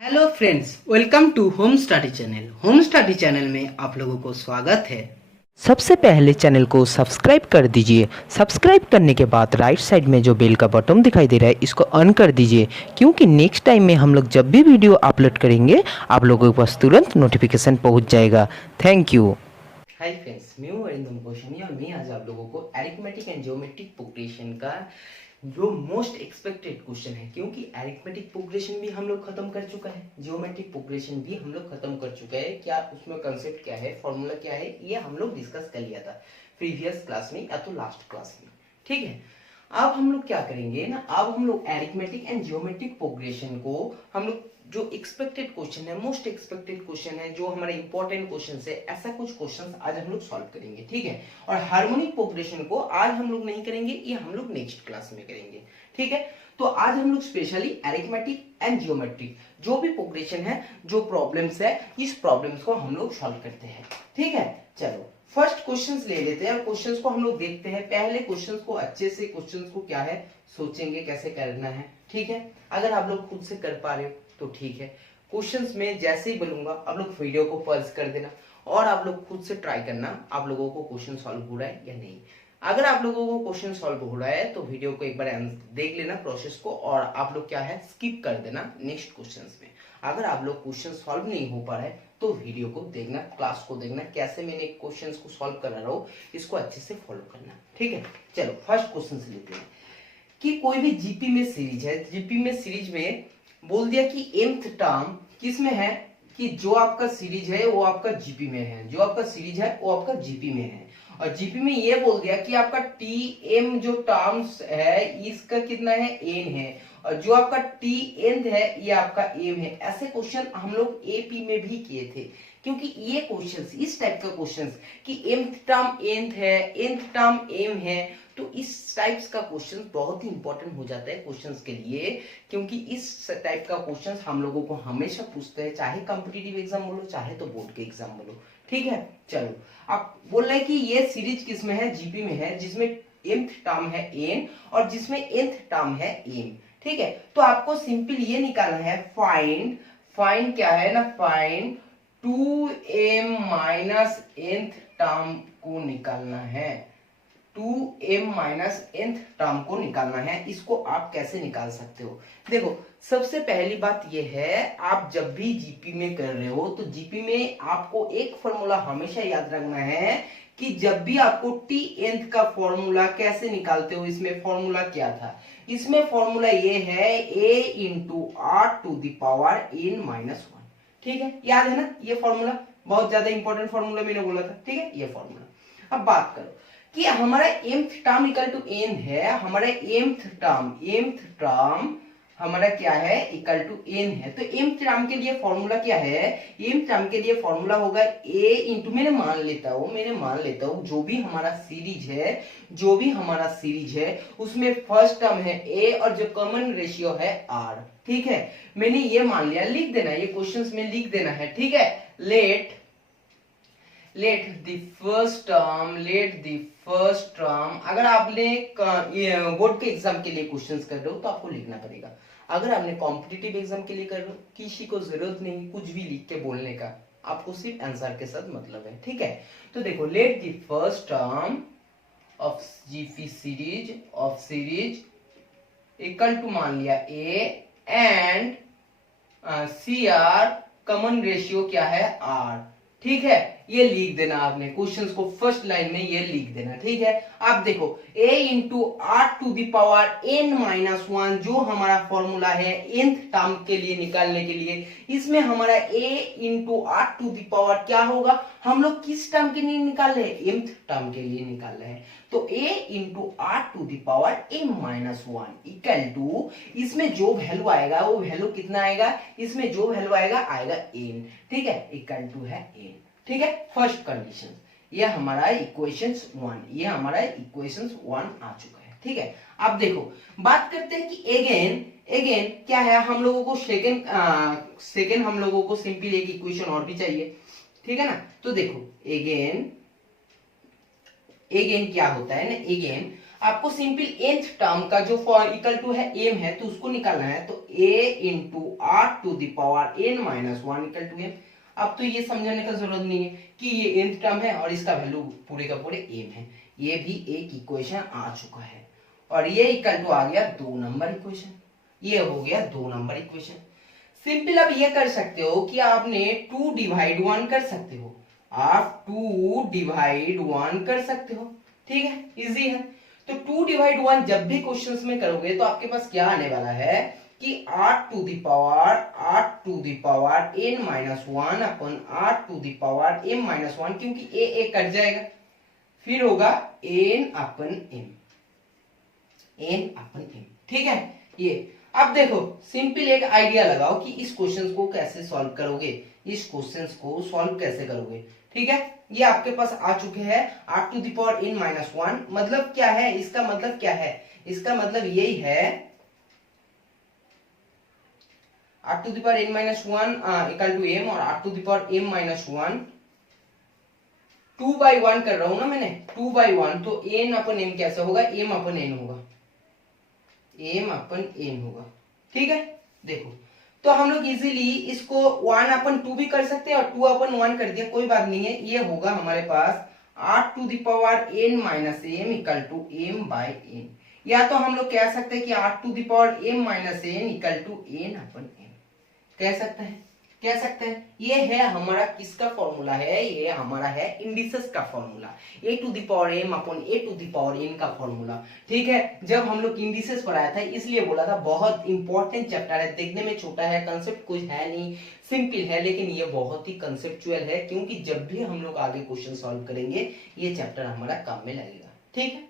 Hello friends, welcome to home study channel. Home study channel में आप लोगों को स्वागत है। सबसे पहले चैनल को सब्सक्राइब कर दीजिए। सब्सक्राइब करने के बाद राइट साइड में जो बेल का बटन दिखाई दे रहा है इसको ऑन कर दीजिए, क्योंकि नेक्स्ट टाइम में हम लोग जब भी वीडियो अपलोड करेंगे आप लोगों के पास तुरंत नोटिफिकेशन पहुंच जाएगा। Thank you. हाय फ्रेंड्स, मैं हूं अरिंदम गोस्वामी और मैं आज आप लोगों को अरिथमेटिक एंड ज्योमेट्रिक प्रोग्रेशन का जो मोस्ट एक्सपेक्टेड क्वेश्चन है, क्योंकि अरिथमेटिक प्रोग्रेशन भी हम लोग खत्म कर चुका है, ज्योमेट्रिक प्रोग्रेशन भी हम लोग खत्म कर चुका है। क्या उसमें कंसेप्ट क्या है, फॉर्मूला क्या है, ये हम लोग डिस्कस कर लिया था प्रीवियस क्लास में या तो लास्ट क्लास में। ठीक है, अब हम लोग क्या करेंगे ना, अब हम लोग अरिथमेटिक एंड ज्योमेट्रिक प्रोग्रेशन को हम लोग जो एक्सपेक्टेड क्वेश्चन है, मोस्ट एक्सपेक्टेड क्वेश्चन है, जो हमारे इंपॉर्टेंट क्वेश्चन है, ऐसा कुछ क्वेश्चन आज हम लोग सॉल्व करेंगे। ठीक है, और हार्मोनिक प्रोग्रेशन को आज हम लोग नहीं करेंगे, ये हम लोग नेक्स्ट क्लास में करेंगे। ठीक है, तो आज हम लोग स्पेशली अरिथमेटिक एंड ज्योमेट्रिक जो भी प्रोग्रेशन है, जो प्रॉब्लम्स है, इस प्रॉब्लम्स को हम लोग सॉल्व करते हैं। ठीक है, चलो फर्स्ट क्वेश्चंस ले लेते हैं और क्वेश्चंस को हम लोग देखते हैं। पहले क्वेश्चंस को अच्छे से, क्वेश्चंस को क्या है सोचेंगे कैसे करना है। ठीक है, अगर आप लोग खुद से कर पा रहे हो तो ठीक है। क्वेश्चंस में जैसे ही बोलूंगा आप लोग वीडियो को पॉज कर देना और आप लोग खुद से ट्राई करना, आप लोगों को क्वेश्चन सॉल्व हो रहा है या नहीं। अगर आप लोगों को क्वेश्चन सॉल्व हो रहा है तो वीडियो को एक बार देख लेना प्रोसेस को, और आप लोग क्या है स्किप कर देना नेक्स्ट क्वेश्चंस में। अगर आप लोग क्वेश्चन सॉल्व नहीं हो पा रहा है तो वीडियो को देखना, क्लास को देखना, कैसे मैंने क्वेश्चंस को सॉल्व कर रहा हूं, इसको अच्छे से फॉलो करना। ठीक है, चलो फर्स्ट क्वेश्चन से लेते हैं कि कोई भी जीपी में सीरीज है, जीपी में सीरीज में बोल दिया कि mth टर्म किस में है, कि जो आपका सीरीज है वो आपका जीपी में है, जो आपका सीरीज है वो आपका जीपी में है। और जीपी में ये बोल दिया कि आपका टी एम जो टर्म्स है इसका कितना है, एन है, और जो आपका टी एंथ है ये आपका एम है। ऐसे क्वेश्चन हम लोग एपी में भी किए थे, क्योंकि ये क्वेश्चंस, इस टाइप का क्वेश्चंस कि mth टर्म एंथ है, nth टर्म एम है, तो इस टाइप्स का क्वेश्चन बहुत ही इंपॉर्टेंट हो जाता है क्वेश्चंस के लिए, क्योंकि इस टाइप का क्वेश्चंस हम लोगों को हमेशा पूछते हैं, चाहे कॉम्पिटिटिव एग्जाम बोलो चाहे तो बोर्ड के एग्जाम बोलो। ठीक है, चलो आप बोल रहे हैं कि ये सीरीज किस में है, जीपी में है, जिसमें mth टर्म है एन और जिसमें nth टर्म है एम। ठीक है, तो आपको सिंपल ये निकालना है, फाइंड, फाइंड क्या है ना, find 2m minus nth term को निकालना है, 2m माइनस nth टर्म को निकालना है। इसको आप कैसे निकाल सकते हो, देखो सबसे पहली बात यह है, आप जब भी जीपी में कर रहे हो तो जीपी में आपको एक फॉर्मूला हमेशा याद रखना है कि जब भी आपको टी nth का फॉर्मूला कैसे निकालते हो, इसमें फॉर्मूला क्या था, इसमें फॉर्मूला ये है a into R to the power n minus 1। ठीक है, याद है ना ये फॉर्मूला, बहुत ज्यादा इंपॉर्टेंट फॉर्मूला मैंने बोला था। ठीक है, ये फॉर्मूला। अब बात करो कि हमारा mth term equal to n है, हमारा mth टर्म हमारा क्या है, इक्वल टू n है, तो mth टर्म के लिए फॉर्मूला क्या है, mth टर्म के लिए फॉर्मूला होगा a इंटू, मैंने मान लेता हूं जो भी हमारा सीरीज है, जो भी हमारा सीरीज है उसमें फर्स्ट टर्म है a और जो कॉमन रेशियो है r। ठीक है, मैंने ये मान लिया, लिख देना, ये क्वेश्चंस में लिख देना है। ठीक है, let the first term, अगर आपने बोर्ड के एग्जाम के लिए क्वेश्चंस कर रहे हो तो आपको लिखना पड़ेगा। अगर आपने कॉम्पिटिटिव एग्जाम के लिए कर रहे हो, किसी को जरूरत नहीं कुछ भी लिख के बोलने का, आपको सिर्फ आंसर के साथ मतलब है। ठीक है, तो देखो let the first term of GP series equal to मान लिया a and CR common ratio क्या है, R। ठीक है, ये लिख देना आपने क्वेश्चंस को, फर्स्ट लाइन में ये लिख देना। ठीक है, आप देखो a into R to the power n minus 1 जो हमारा फॉर्मूला है nth टर्म के लिए निकालने के लिए, इसमें हमारा a into R to the power क्या होगा, हम लोग किस टर्म के लिए निकाल रहे हैं, mth टर्म के लिए निकाल रहे हैं, तो a into R to the power m minus 1 equal to, इसमें जो वैल्यू आएगा वो वैल्यू कितना आएगा, इसमें जो वैल्यू आएगा n। ठीक है, इक्वल टू है n। ठीक है, फर्स्ट कंडीशन, ये हमारा इक्वेशंस 1, ये हमारा इक्वेशंस 1 आ चुका है। ठीक है, अब देखो बात करते हैं कि अगेन क्या है, हम लोगों को सेकेंड हम लोगों को सिंपल एक इक्वेशन और भी चाहिए। ठीक है ना, तो देखो अगेन क्या होता है ना, अगेन आपको सिंपल nth टर्म का जो इक्वल टू है m है तो उसको निकालना है, तो a into R to the power n minus one equal to m। अब तो ये समझने का जरूरत नहीं है कि ये nth टर्म है और इसका वैल्यू पूरे का पूरे m है। ये भी एक इक्वेशन आ चुका है और ये इक्वल टू आ गया 2 नंबर इक्वेशन। ये हो गया 2 नंबर इक्वेशन। सिंपल अब ये कर सकते हो कि आपने 2 डिवाइड 1 कर सकते हो, आप 2 डिवाइड 1 कर सकते हो, ठीक है, इजी है। तो 2 डिवाइड 1 जब भी क्वेश्चंस में करोगे तो आपके पास क्या आने वाला है कि r to the power n minus one upon r to the power m minus one, क्योंकि a कट जाएगा, फिर होगा n अपन m, ठीक है। ये अब देखो सिंपल एक आइडिया लगाओ कि इस क्वेश्चन को कैसे सॉल्व करोगे, इस क्वेश्चन को सॉल्व कैसे करोगे, ठीक है। ये आपके पास आ चुके हैं r to the power n minus one. मतलब क्या है, इसका मतलब क्या है, इसका मतलब यही है r to the power n minus one equal to m और r to the power m minus one 2/1 कर रहा हूं ना मैंने, 2/1, तो n अपन m कैसे होगा, m अपन n होगा, m अपन n होगा, ठीक है। देखो तो हम लोग इजीली इसको 1 अपन 2 भी कर सकते हैं और 2 अपन 1 कर दिया, कोई बात नहीं है। ये होगा हमारे पास r to the power n minus m equal to m by n, या तो हम लोग कह सकते हैं कि r to the power m minus n equal to n upon m, कह सकते हैं, कह सकते हैं। ये है हमारा किसका फॉर्मूला है, ये हमारा है इंडिसेस का formula, a to the power m upon a to the power n का फॉर्मूला, ठीक है। जब हम लोग इंडिसेस पढ़ाया था इसलिए बोला था बहुत इंपॉर्टेंट चैप्टर है, देखने में छोटा है, कंसेप्ट कुछ है नहीं, सिंपल है, लेकिन ये बहुत ही कंसेप्चुअल है, क्योंकि जब भी हम लोग आगे क्वेश्चन सॉल्व करेंगे ये चैप्टर हमारा काम में लगेगा, ठीक है।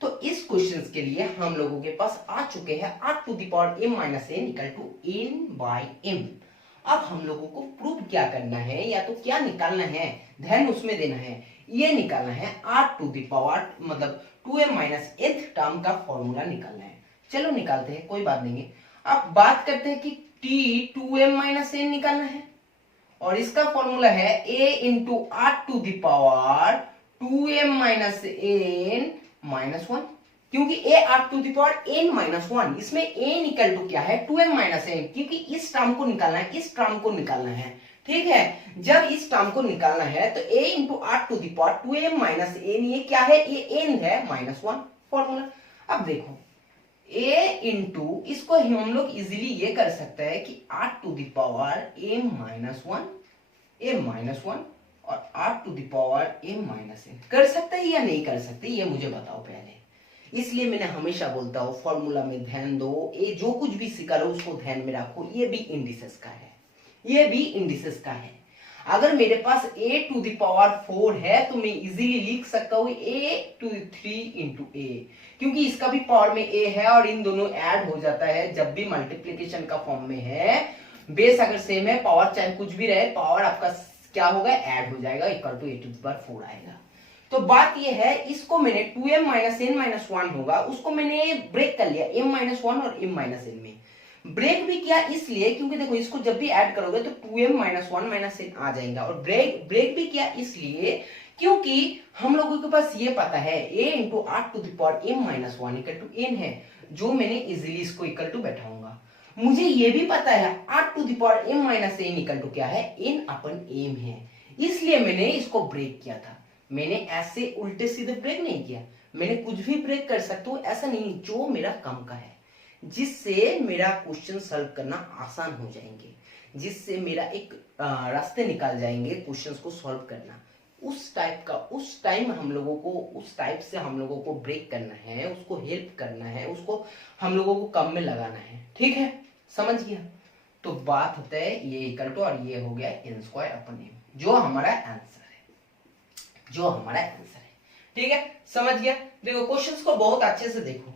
तो इस क्वेश्चन के लिए हम लोगों के पास आ चुके हैं r to the power m minus n equal to n by m। अब हम लोगों को प्रूव क्या करना है, या तो क्या निकालना है, ध्यान उसमें देना है, ये निकालना है r टू द पावर मतलब 2m माइनस nth टर्म का फॉर्मूला निकालना है। चलो निकालते हैं, कोई बात नहीं है। अब बात करते हैं कि t 2m माइनस n निकालना है और इसका फॉर्मूला है a into r to the power 2m minus n minus one, क्योंकि a r to the power n minus one, इसमें n इक्वल टू क्या है 2m माइनस n, क्योंकि इस टर्म को निकालना है, इस टर्म को निकालना है, ठीक है। जब इस टर्म को निकालना है तो a into R to the power 2m minus n, ये क्या है, ये n है माइनस वन फॉर्मूला। अब देखो a इंटू इसको हम लोग इजीली ये कर सकते हैं कि r to the power m minus one और r to the power m minus n, कर सकते हैं या नहीं कर सकते, ये मुझे बताओ पहले। इसलिए मैंने हमेशा बोलता हूँ फॉर्मूला में ध्यान दो, ये जो कुछ भी सीखा रहो उसको ध्यान में रखो, ये भी इंडिसेस का है, ये भी इंडिसेस का है। अगर मेरे पास a टू द पावर 4 है तो मैं इजीली लिख सकता हूँ a टू 3 इंटू a, क्योंकि इसका भी पावर में a है और इन दोनों ऐड हो जाता है जब भी मल्टीप्लिकेशन का फॉर्म में है। बेस अगर सेम है, पावर चाहे कुछ भी रहे, पावर आपका क्या होगा, ऐड हो जाएगा, equal to a to the power 4 आएगा। तो बात ये है, इसको मैंने 2m minus n minus one होगा, उसको मैंने ब्रेक कर लिया m माइनस वन और m माइनस n में। ब्रेक भी किया इसलिए क्योंकि देखो इसको जब भी ऐड करोगे तो 2m minus one minus n आ जाएगा, और ब्रेक भी किया इसलिए क्योंकि हम लोगों के पास ये पता है a into R to the power m minus one equal to n है, जो मैंने इजिली इसको इक्वल टू बैठाऊंगा। मुझे ये भी पता है r to the power m minus n equal to क्या है, n अपन m है, इसलिए मैंने इसको ब्रेक किया था। मैंने ऐसे उल्टे सीधे ब्रेक नहीं किया, मैंने कुछ भी ब्रेक कर सकता हूं, ऐसा नहीं, जो मेरा काम का है, जिससे मेरा क्वेश्चन सॉल्व करना आसान हो जाएंगे, जिससे मेरा एक रास्ते निकाल जाएंगे क्वेश्चंस को सॉल्व करना, उस टाइप का, उस टाइम हम लोगों को उस टाइप से हम लोगों को ब्रेक करना है, उसको हेल्प करना है, उसको हम लोगों को काम में लगाना है, ठीक है, समझ गया। तो बात होता है ये इक्वल टू, और ये हो गया n स्क्वायर अपन m, जो हमारा आंसर है, ठीक है, समझ गया। देखो क्वेश्चंस को बहुत अच्छे से देखो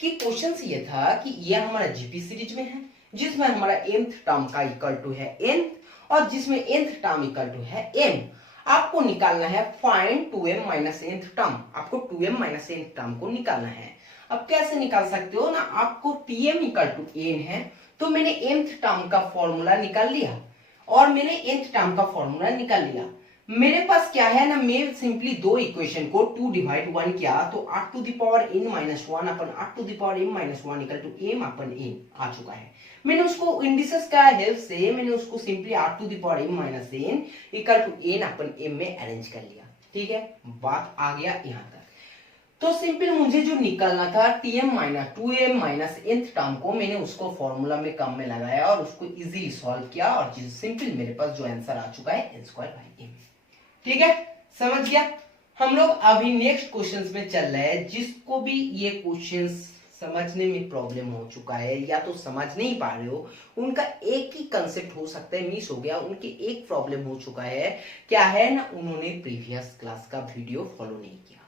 कि क्वेश्चंस ये था कि ये हमारा जीपी सीरीज में है, जिसमें हमारा nth टर्म का इक्वल टू है n और जिसमें nth टर्म इक्वल टू है m। आपको निकालना है find 2m minus nth term, आपको 2m माइनस nth टर्म को निकालना है। अब कैसे निकाल सकते हो ना, आपको tm इक्वल टू n है तो मैंने nth टर्म का फॉर्मूला निकाल लिया और मैंने nth टर्म का फॉर्मूला निकाल लिया। मेरे पास क्या है ना, मैं सिंपली दो इक्वेशन को 2 डिवाइड 1 किया तो 8 to the power n minus 1 upon 8 to the power m minus 1 equal to m upon n आ चुका है। मैंने उसको इंडिसेस का हेल्प से मैंने उसको simply 8 to the power m minus n equal to n upon m में अरेंज कर लिया। ठीक है, बात आ गया यहाँ तक। तो सिंपल मुझे जो निकालना था tm minus 2m minus nth term को मैंने उसको फॉर्मूला में कम में लगाया और उसको इजीली सॉल्व किया और सिंपल मेरे पास जो आंसर आ चुका है n स्क्वायर बाई m। ठीक है, समझ गया। हम लोग अभी नेक्स्ट क्वेश्चंस में चल रहे हैं। जिसको भी ये क्वेश्चंस समझने में प्रॉब्लम हो चुका है या तो समझ नहीं पा रहे हो, उनका एक ही कंसेप्ट हो सकता है मिस हो गया, उनके एक प्रॉब्लम हो चुका है, क्या है ना, उन्होंने प्रीवियस क्लास का वीडियो फॉलो नहीं किया।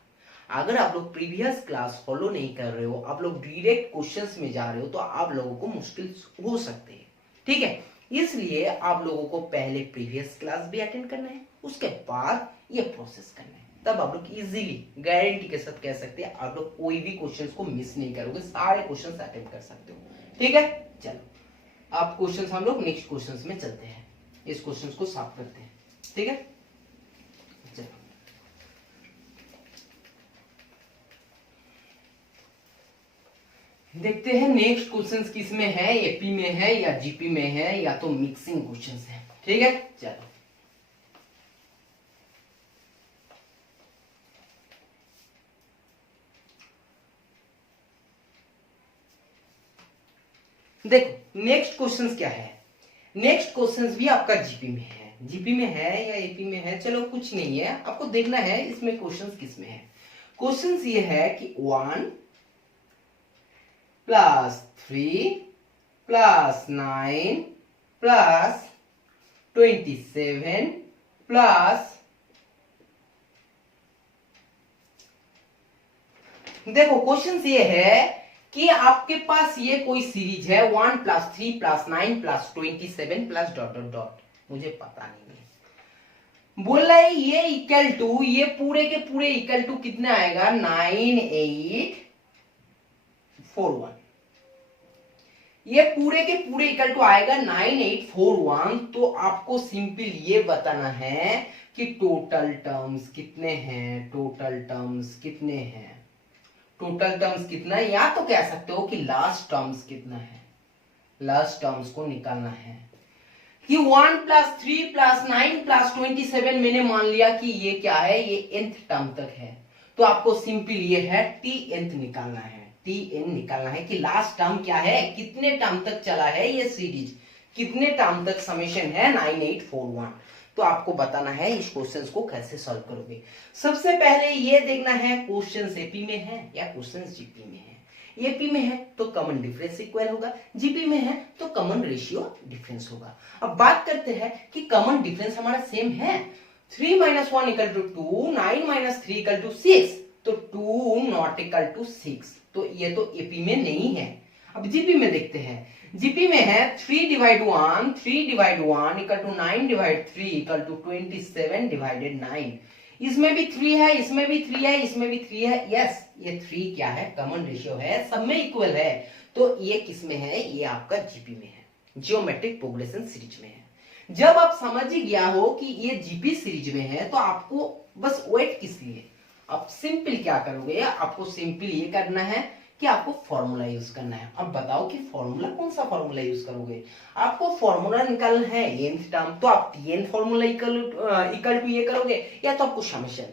अगर आप लोग प्रीवियस क्लास फॉलो नहीं कर रहे हो, आप लोग डायरेक्ट क्वेश्चंस में जा रहे हो, तो आप लोगों को मुश्किल हो सकते हैं। ठीक है, इसलिए आप लोगों को पहले प्रीवियस क्लास भी अटेंड करना है, उसके बाद ये प्रोसेस करना है, तब आप लोग इजीली गारंटी के साथ कह सकते हैं आप लोग कोई भी क्वेश्चन को मिस नहीं करोगे, सारे क्वेश्चन अटेम्प्ट कर सकते हो। ठीक है, चलो आप क्वेश्चन हम लोग नेक्स्ट क्वेश्चन में चलते हैं, इस क्वेश्चन को साफ करते हैं। ठीक है, चलो देखते हैं नेक्स्ट क्वेश्चंस किस में है, एपी में है या जीपी में है या तो मिक्सिंग क्वेश्चंस है। ठीक है, चलो देखो नेक्स्ट क्वेश्चंस क्या है। नेक्स्ट क्वेश्चंस भी आपका जीपी में है, जीपी में है या एपी में है, चलो कुछ नहीं है, आपको देखना है इसमें क्वेश्चंस किस में है। क्वेश्चंस ये है कि 1 प्लस 3 प्लस 9 प्लस 27 प्लस, देखो क्वेश्चन ये है कि आपके पास ये कोई सीरीज है 1 plus 3 plus 9 plus 27 plus dot dot dot, मुझे पता नहीं है, बोल रहा है ये इक्वल टू, ये पूरे के पूरे इक्वल टू कितना आएगा 9841, ये पूरे के पूरे इक्वल टू आएगा 9841। तो आपको सिंपल ये बताना है कि टोटल टर्म्स कितने हैं, टोटल टर्म्स कितने हैं, टोटल टर्म्स कितना है, या तो कह सकते हो कि लास्ट टर्म्स कितना है, लास्ट टर्म्स को निकालना है कि 1 प्लस 3 प्लस 9 प्लस 27 मैंने मान लिया कि ये क्या है, ये nth टर्म तक है, तो आपको सिंपल ये है tnth निकालना है, tn निकालना है कि लास्ट टर्म क्या है, कितने टर्म तक चला है ये सीरीज, कितने टर्म तक समेशन है 9841। तो आपको बताना है इस क्वेश्चंस को कैसे सॉल्व करोगे। सबसे पहले ये देखना है क्वेश्चन एपी में है या क्वेश्चन जीपी में है। एपी में है तो कॉमन डिफरेंस इक्वल होगा, जीपी में है तो कॉमन रेशियो डिफरेंस होगा। अब बात करते हैं कि कॉमन डिफरेंस हमारा सेम है, 3 minus 1 equal to 2, 9 minus 3 equal to 6, तो 2 नॉट इक्वल टू 6, तो ये तो एपी में नहीं है। अब जीपी में देखते हैं, जीपी में है 3 divide 1, 3 divide 1 equal to 9 divide 3 equal to 27 divided 9, इसमें भी 3 है, इसमें भी 3 है, इसमें भी 3 है, यस ये 3 क्या है, कॉमन रेशियो है, सब में इक्वल है, तो ये किस में है, ये आपका जीपी में है, जियोमेट्रिक प्रोग्रेशन सीरीज में है। जब आप समझ ही गया हो कि ये जीपी सीरीज में है तो आपको बस वेट किस लिए, आप सिंपल क्या करोगे, आपको सिंपल ये करना है कि आपको फॉर्मूला यूज करना है। अब बताओ कि फॉर्मूला कौन सा फॉर्मूला यूज करोगे, आपको फॉर्मूला निकालना है nth टर्म, तो आप tn फॉर्मूला इक्वल टू ये करोगे या तो आपको समेशन।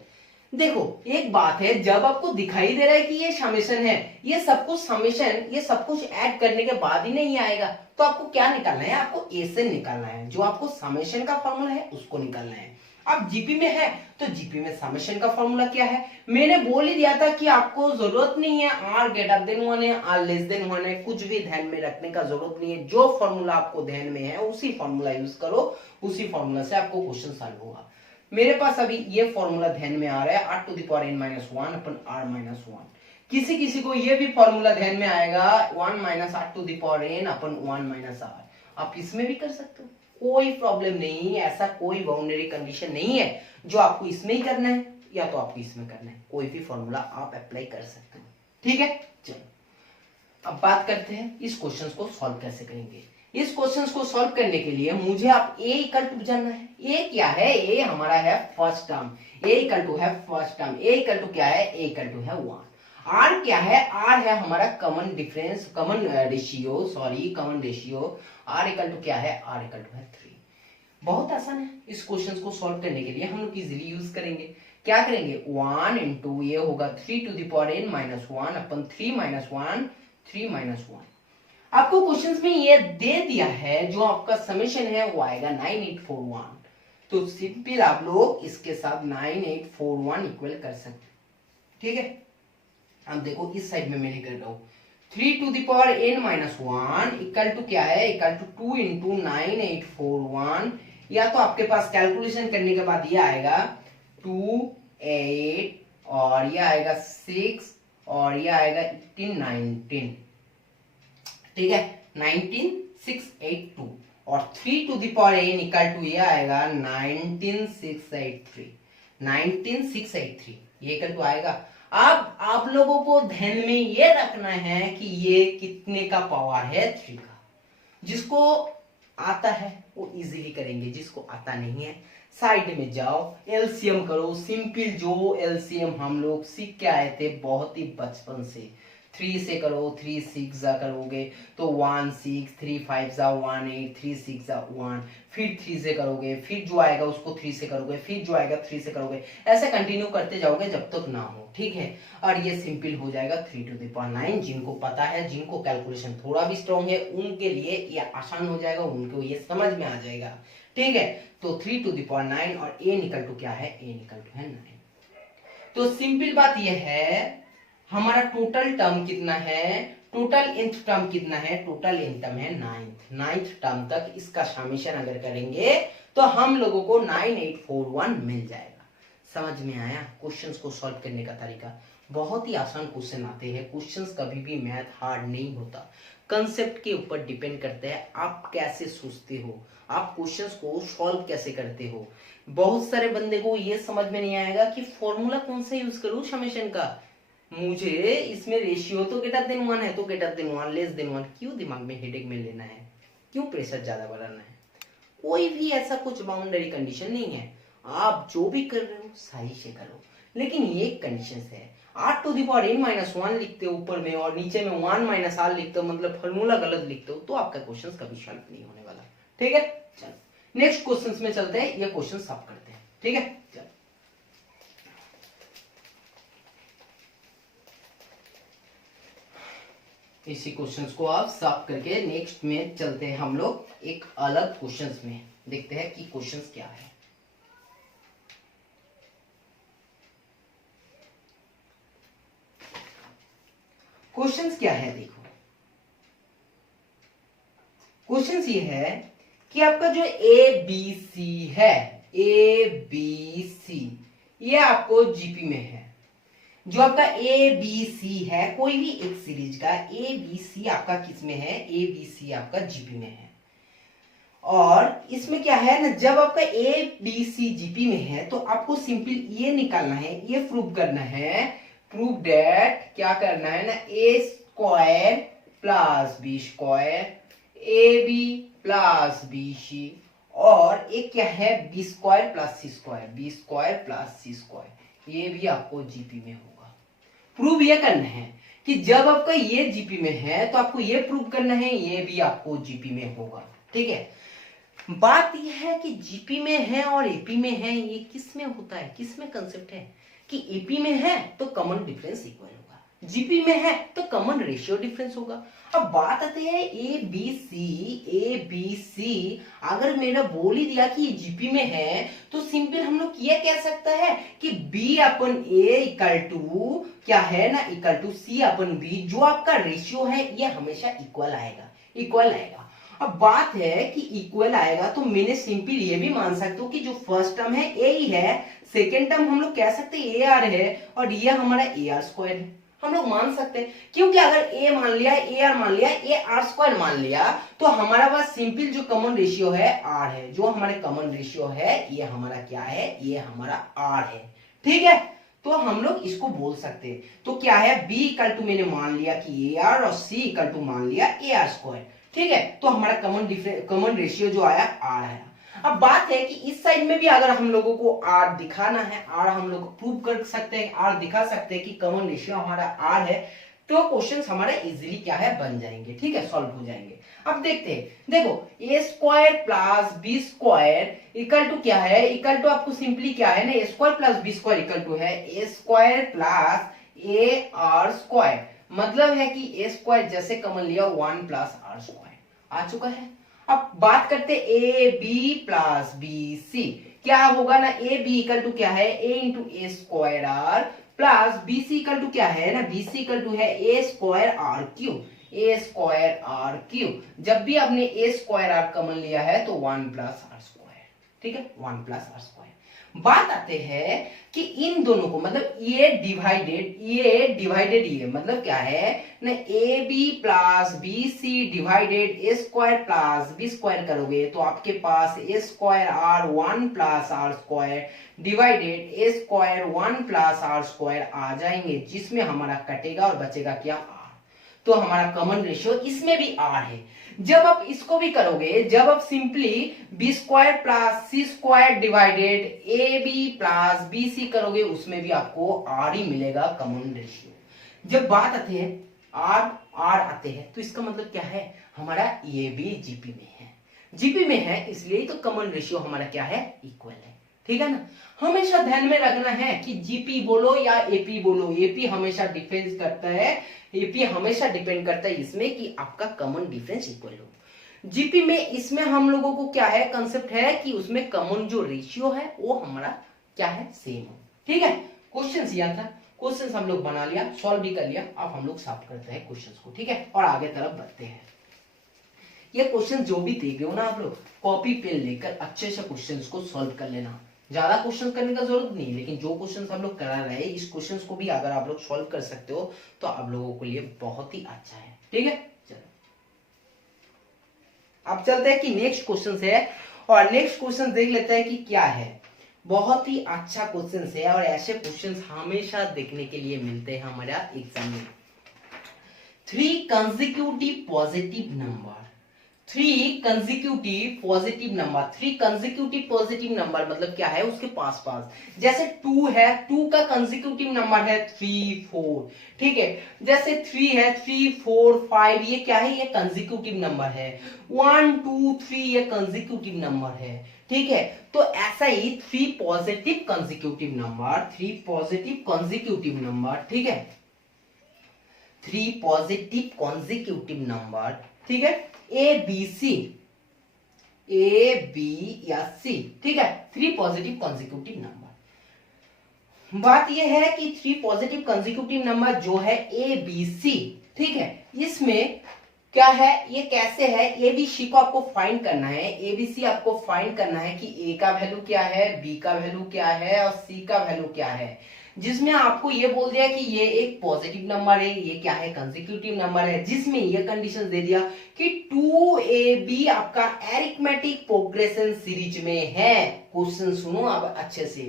देखो एक बात है, जब आपको दिखाई दे रहा है कि ये समेशन है, ये सब कुछ समेशन, ये सब कुछ ऐड करने के बाद ही नहीं आएगा, तो आपको क्या निकालना है, आपको एसएन निकालना है, जो आपको समेशन का फॉर्मूला है उसको निकालना है। अब जीपी में है तो जीपी में समेशन का फॉर्मूला क्या है, मैंने बोल ही दिया था कि आपको जरूरत नहीं है आर ग्रेटर देन 1 है, आर लेस देन 1 है, कुछ भी ध्यान में रखने का जरूरत नहीं है, जो फॉर्मूला आपको ध्यान में है उसी फॉर्मूला यूज करो, उसी फॉर्मूला से आपको क्वेश्चन सॉल्व होगा। मेरे पास अभी ये फॉर्मूला ध्यान में आ रहा है 8 to the power n-1 upon r-1, किसी किसी को ये भी फॉर्मूला ध्यान में आएगा 1 minus 8 to the power n upon 1 minus r, आप इसमें भी कर सकते हो, कोई प्रॉब्लम नहीं, ऐसा कोई बाउंड्री कंडीशन नहीं है जो आपको इसमें ही करना है या तो आपको इसमें करना है, कोई भी फॉर्मूला आप अप्लाई कर सकते हो। ठीक है, चलो अब बात करते हैं इस क्वेश्चन को सॉल्व कैसे करेंगे। इस क्वेश्चन को सॉल्व करने के लिए मुझे आप ए इक्वल टू जानना है। ए क्या है? ए हमारा है first term, A equal to है first term, A equal to क्या है? ए इक्वल टू है 1। आर क्या है? आर है हमारा common difference, common ratio, R equal to क्या है? आर इक्वल टू है 3। बहुत आसान है। इस क्वेश्चन को सॉल्व करने के लिए हम लोग इजीली यूज करेंगे। क्या करेंगे? 1 इंटू ये होगा 3 to the power n minus 1 upon 3 minus 1, 3 minus 1। आपको क्वेश्चन में ये दे दिया है, जो आपका समेशन है वो आएगा 9841। तो सिंपल आप लोग इसके साथ 9841 इक्वल कर सकते, ठीक है। अब देखो इस साइड में मैं लिख रहा हूं 3 to the power n minus 1 equal to क्या है? Equal to 2 into 9841। या तो आपके पास कैलकुलेशन करने के बाद ये आएगा 2, 8 और ये आएगा 6 और ये आएगा 18, 19, ठीक है, 19682 और 3 to the power n equal to ये आएगा 19683, 19683 ये इक्वल टू आएगा। अब आप लोगों को ध्यान में ये रखना है कि ये कितने का पावर है? 3 का। जिसको आता है वो इजीली करेंगे, जिसको आता नहीं है साइड में जाओ, एलसीएम करो। सिंपल जो एलसीएम हम लोग सीख के आए थे बहुत ही बचपन से, 3 से करो, 3 6 जा करोगे तो 1 6, 3 5 जा 1 8, 3 6 जा 1, फिर 3 से करोगे, फिर जो आएगा उसको 3 से करोगे, फिर जो आएगा 3 से करोगे, ऐसे कंटिन्यू करते जाओगे जब तक ना हो, ठीक है। और ये सिंपल हो जाएगा 3 टू द पावर 9। जिनको पता है, जिनको कैलकुलेशन थोड़ा भी स्ट्रॉन्ग है, उनके लिए ये आसान हो जाएगा, उनको ये समझ में आ जाएगा, ठीक है। तो 3 टू द पावर 9 और a निकल टू क्या है? a निकल टू है 9। तो सिंपल बात ये है, हमारा टोटल टर्म कितना है? टोटल nth टर्म कितना है? टोटल nth टर्म है 9th टर्म तक इसका समेशन अगर करेंगे तो हम लोगों को 9841 मिल जाएगा। समझ में आया क्वेश्चंस को सॉल्व करने का तरीका? बहुत ही आसान क्वेश्चन आते हैं। क्वेश्चंस कभी भी मैथ हार्ड नहीं होता, कंसेप्ट के ऊपर डिपेंड करता है आप कैसे सोचते हो, आप क्वेश्चंस को सॉल्व कैसे करते हो। बहुत सारे बंदे को ये समझ में नहीं आएगा कि फॉर्मूला कौन सा यूज करूं समेशन का, मुझे इसमें रेशियो तो ग्रेटर देन 1 है तो ग्रेटर देन 1, लेस देन 1 क्यों दिमाग में हेडेक में लेना है, क्यों प्रेशर ज्यादा बढ़ाना है। कोई भी ऐसा कुछ बाउंड्री कंडीशन नहीं है, आप जो भी कर रहे हो सही से करो। लेकिन ये कंडीशन है 8 to the power n minus 1 लिखते हो ऊपर में और नीचे में 1 माइनस r लिखते हो, मतलब फॉर्मूला गलत लिखते हो, तो आपका क्वेश्चन कभी सॉल्व नहीं होने वाला, ठीक है। चलो नेक्स्ट क्वेश्चन में चलते हैं, ये क्वेश्चन सॉल्व करते हैं, ठीक है। चलो इसी क्वेश्चंस को आप सॉल्व करके नेक्स्ट में चलते हैं हम लोग एक अलग क्वेश्चंस में, देखते हैं कि क्वेश्चंस क्या है। क्वेश्चंस क्या है देखो, क्वेश्चंस ये है कि आपका जो ए बी सी है, ए बी सी ये आपको जीपी में है। जो आपका ए बी सी है, कोई भी एक सीरीज का ए बी सी आपका किस में है? ए बी सी आपका जीपी में है। और इसमें क्या है ना, जब आपका ए बी सी जीपी में है तो आपको सिंपल ये निकालना है, ये प्रूव करना है, प्रूव दैट क्या करना है ना, A square plus B square A B plus B C और एक क्या है B square plus C square, B square plus C square, ये भी आपको जीपी में होगा। प्रूव ये करना है कि जब आपका ये जीपी में है तो आपको ये प्रूव करना है ये भी आपको जीपी में होगा, ठीक है। बात यह है कि जीपी में है और एपी में है, ये किस में होता है, किस में कंसेप्ट है कि एपी में है तो कॉमन डिफरेंस इक्वल होगा, जीपी में है तो कॉमन रेशियो डिफरेंस होगा। अब बात आती है ए बी सी अगर मेरा बोल ही दिया कि जीपी में है तो सिंपल हम लोग ये कह सकता है कि B upon A equal to क्या है ना, इक्वल टू सी अपन बी, जो आपका रेशियो है ये हमेशा इक्वल आएगा, इक्वल आएगा। अब बात है कि इक्वल आएगा तो मैंने सिंपल ये भी मान सकता हूँ कि जो फर्स्ट टर्म है ए ही है, सेकेंड टर्म हम लोग कह सकते हैं ए आर है और ये हमारा ए आर स्क्वायर है, हम लोग मान सकते हैं। क्योंकि अगर ए मान लिया, ए आर मान लिया, ए आर स्क्वायर मान लिया तो हमारा पास सिंपल जो कॉमन रेशियो है आर है, जो हमारे कॉमन रेशियो है ये हमारा क्या है, ये हमारा आर है, ठीक है। तो हम लोग इसको बोल सकते हैं। तो क्या है बी इक्वल टू मैंने मान लिया कि ए आर और सी इक्वल टू मान लिया ए आर स्क्वायर, ठीक है, तो हमारा कॉमन रेशियो जो आया आर आया। अब बात है कि इस साइड में भी अगर हम लोगों को आर दिखाना है, आर हम लोग प्रूव कर सकते हैं, आर दिखा सकते हैं कि कॉमन रेशियो हमारा आर है, तो क्वेश्चंस हमारे इजीली क्या है बन जाएंगे, ठीक है, सॉल्व हो जाएंगे। अब देखते हैं, देखो A square plus B square equal to क्या है, इक्वल टू आपको सिंपली क्या है ना, A square plus B square equal to है A square plus A R square, मतलब है कि ए स्क्वायर जैसे कॉमन लिया 1 प्लस आर स्क्वायर आ चुका है। अब बात करते A B plus B C, क्या होगा ना, ए बी इक्वल टू क्या है, A into A square R plus B C equal to क्या है ना, बी सी इक्वल टू है A square R cube, A square R cube. जब भी आपने ए स्क्वायर आर कॉमन लिया है तो 1 प्लस आर स्क्वायर, ठीक है, 1 प्लस आर स्क्वायर। बात आते हैं कि इन दोनों को, मतलब ये डिवाइडेड ये मतलब क्या है ना, A B plus B C divided A square plus B square करोगे तो आपके पास A square R 1 plus R square divided A square 1 plus R square आ जाएंगे, जिसमें हमारा कटेगा और बचेगा क्या, आर। तो हमारा कॉमन रेशियो इसमें भी आर है। जब आप इसको भी करोगे, जब आप simply B square plus C square divided A B plus B C करोगे, उसमें भी आपको आर ही मिलेगा कॉमन रेशियो। जब बात आती है आर आते हैं तो इसका मतलब क्या है, हमारा ये भी जीपी में है, जीपी में है, इसलिए तो कॉमन रेशियो हमारा क्या है, इक्वल है, ठीक है ना। हमेशा ध्यान में रखना है कि जीपी बोलो या एपी बोलो, एपी हमेशा डिफेंस करता है, एपी हमेशा डिपेंड करता है इसमें कि आपका कॉमन डिफरेंस इक्वल हो। जीपी में इसमें हम लोगों को क्या है, कंसेप्ट है कि उसमें कॉमन जो रेशियो है वो हमारा क्या है, सेम हो, ठीक है। क्वेश्चन यह था, क्वेश्चन हम लोग बना लिया, सॉल्व भी कर लिया, अब हम लोग सॉल्व करते हैं क्वेश्चन को, ठीक है, और आगे तरफ बढ़ते हैं। ये क्वेश्चन जो भी देख रहे हो ना आप लोग, कॉपी पेन लेकर अच्छे से क्वेश्चंस को सॉल्व कर लेना, ज्यादा क्वेश्चन करने का जरूरत नहीं, लेकिन जो क्वेश्चन हम लोग करा रहे हैं इस क्वेश्चन को भी अगर आप लोग सॉल्व कर सकते हो तो आप लोगों के लिए बहुत ही अच्छा है, ठीक है। चलो अब चलते हैं कि नेक्स्ट क्वेश्चन है, और नेक्स्ट क्वेश्चन देख लेते हैं कि क्या है। बहुत ही अच्छा क्वेश्चन है, और ऐसे क्वेश्चन हमेशा देखने के लिए मिलते हैं हमारा एग्जाम में। 3 consecutive positive number, 3 consecutive positive number, 3 consecutive positive number मतलब क्या है, उसके पास पास, जैसे 2 है, 2 का कंसेक्यूटिव नंबर है 3 4, ठीक है, जैसे 3 है 3 4 5, ये क्या है, ये कंसेक्यूटिव नंबर है, 1 2 3 ये कंसेक्यूटिव नंबर है, ठीक है। तो ऐसा ही 3 positive consecutive number, 3 positive consecutive number, ठीक है, 3 पॉजिटिव कंसेक्यूटिव नंबर, ठीक है, A B C, A B या सी, ठीक है, 3 पॉजिटिव कंसेक्यूटिव नंबर। बात यह है कि 3 पॉजिटिव कंसेक्यूटिव नंबर जो है ए बी सी, ठीक है, इसमें क्या है, ये कैसे है, ए बी सी को आपको फाइंड करना है, ए बी सी आपको फाइंड करना है कि ए का वैल्यू क्या है, बी का वैल्यू क्या है और सी का वैल्यू क्या है, जिसमें आपको ये बोल दिया कि ये एक पॉजिटिव नंबर है, ये क्या है, कंसेक्यूटिव नंबर है, जिसमें ये कंडीशन दे दिया कि 2ab आपका अरिथमेटिक प्रोग्रेशन सीरीज में है। क्वेश्चन सुनो अब अच्छे से,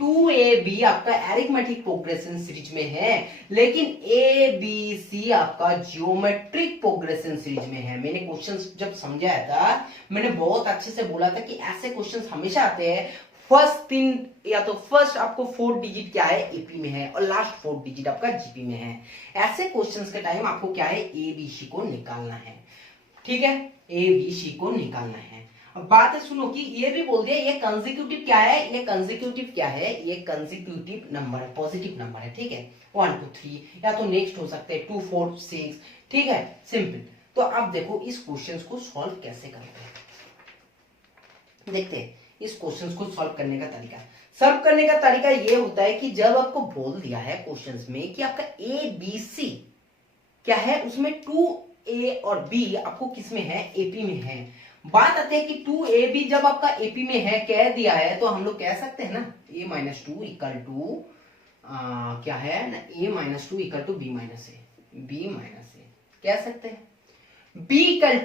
2ab आपका अरिथमेटिक प्रोग्रेशन सीरीज में है, लेकिन abc आपका जियोमेट्रिक प्रोग्रेशन सीरीज में है। मैंने क्वेश्चन जब समझाया था, मैंने बहुत अच्छे से बोला था कि ऐसे क्वेश्चन हमेशा आते हैं, फर्स्ट 3 या तो फर्स्ट आपको 4 डिजिट क्या है एपी में है और लास्ट 4 डिजिट आपका जीपी में है। ऐसे क्वेश्चंस के टाइम आपको क्या है, एबीसी को निकालना है, ठीक है, एबीसी को निकालना है। अब बात सुनो कि ये भी बोल दिया ये कंसेक्यूटिव क्या है, ये कंसेक्यूटिव क्या है, ये कंसेक्यूटिव नंबर है, पॉजिटिव नंबर है, ठीक है, 1 2 3 या तो नेक्स्ट हो सकते हैं 2 4 6, ठीक है, सिंपल। तो अब देखो इस क्वेश्चन को सॉल्व कैसे करते हैं, देखते हैं इस क्वेश्चन को सॉल्व करने का तरीका। सॉल्व करने का तरीका ये होता है कि जब आपको बोल दिया है क्वेश्चंस में कि आपका ए बी सी क्या है, उसमें 2a और b आपको किस में है, एपी में है। बात आती है कि 2ab जब आपका एपी में है कह दिया है, तो हम लोग कह सकते हैं ना a-2 इक्वल टू क्या है ना, a-2 इक्वल टू b-a कह सकते हैं। b इक्वल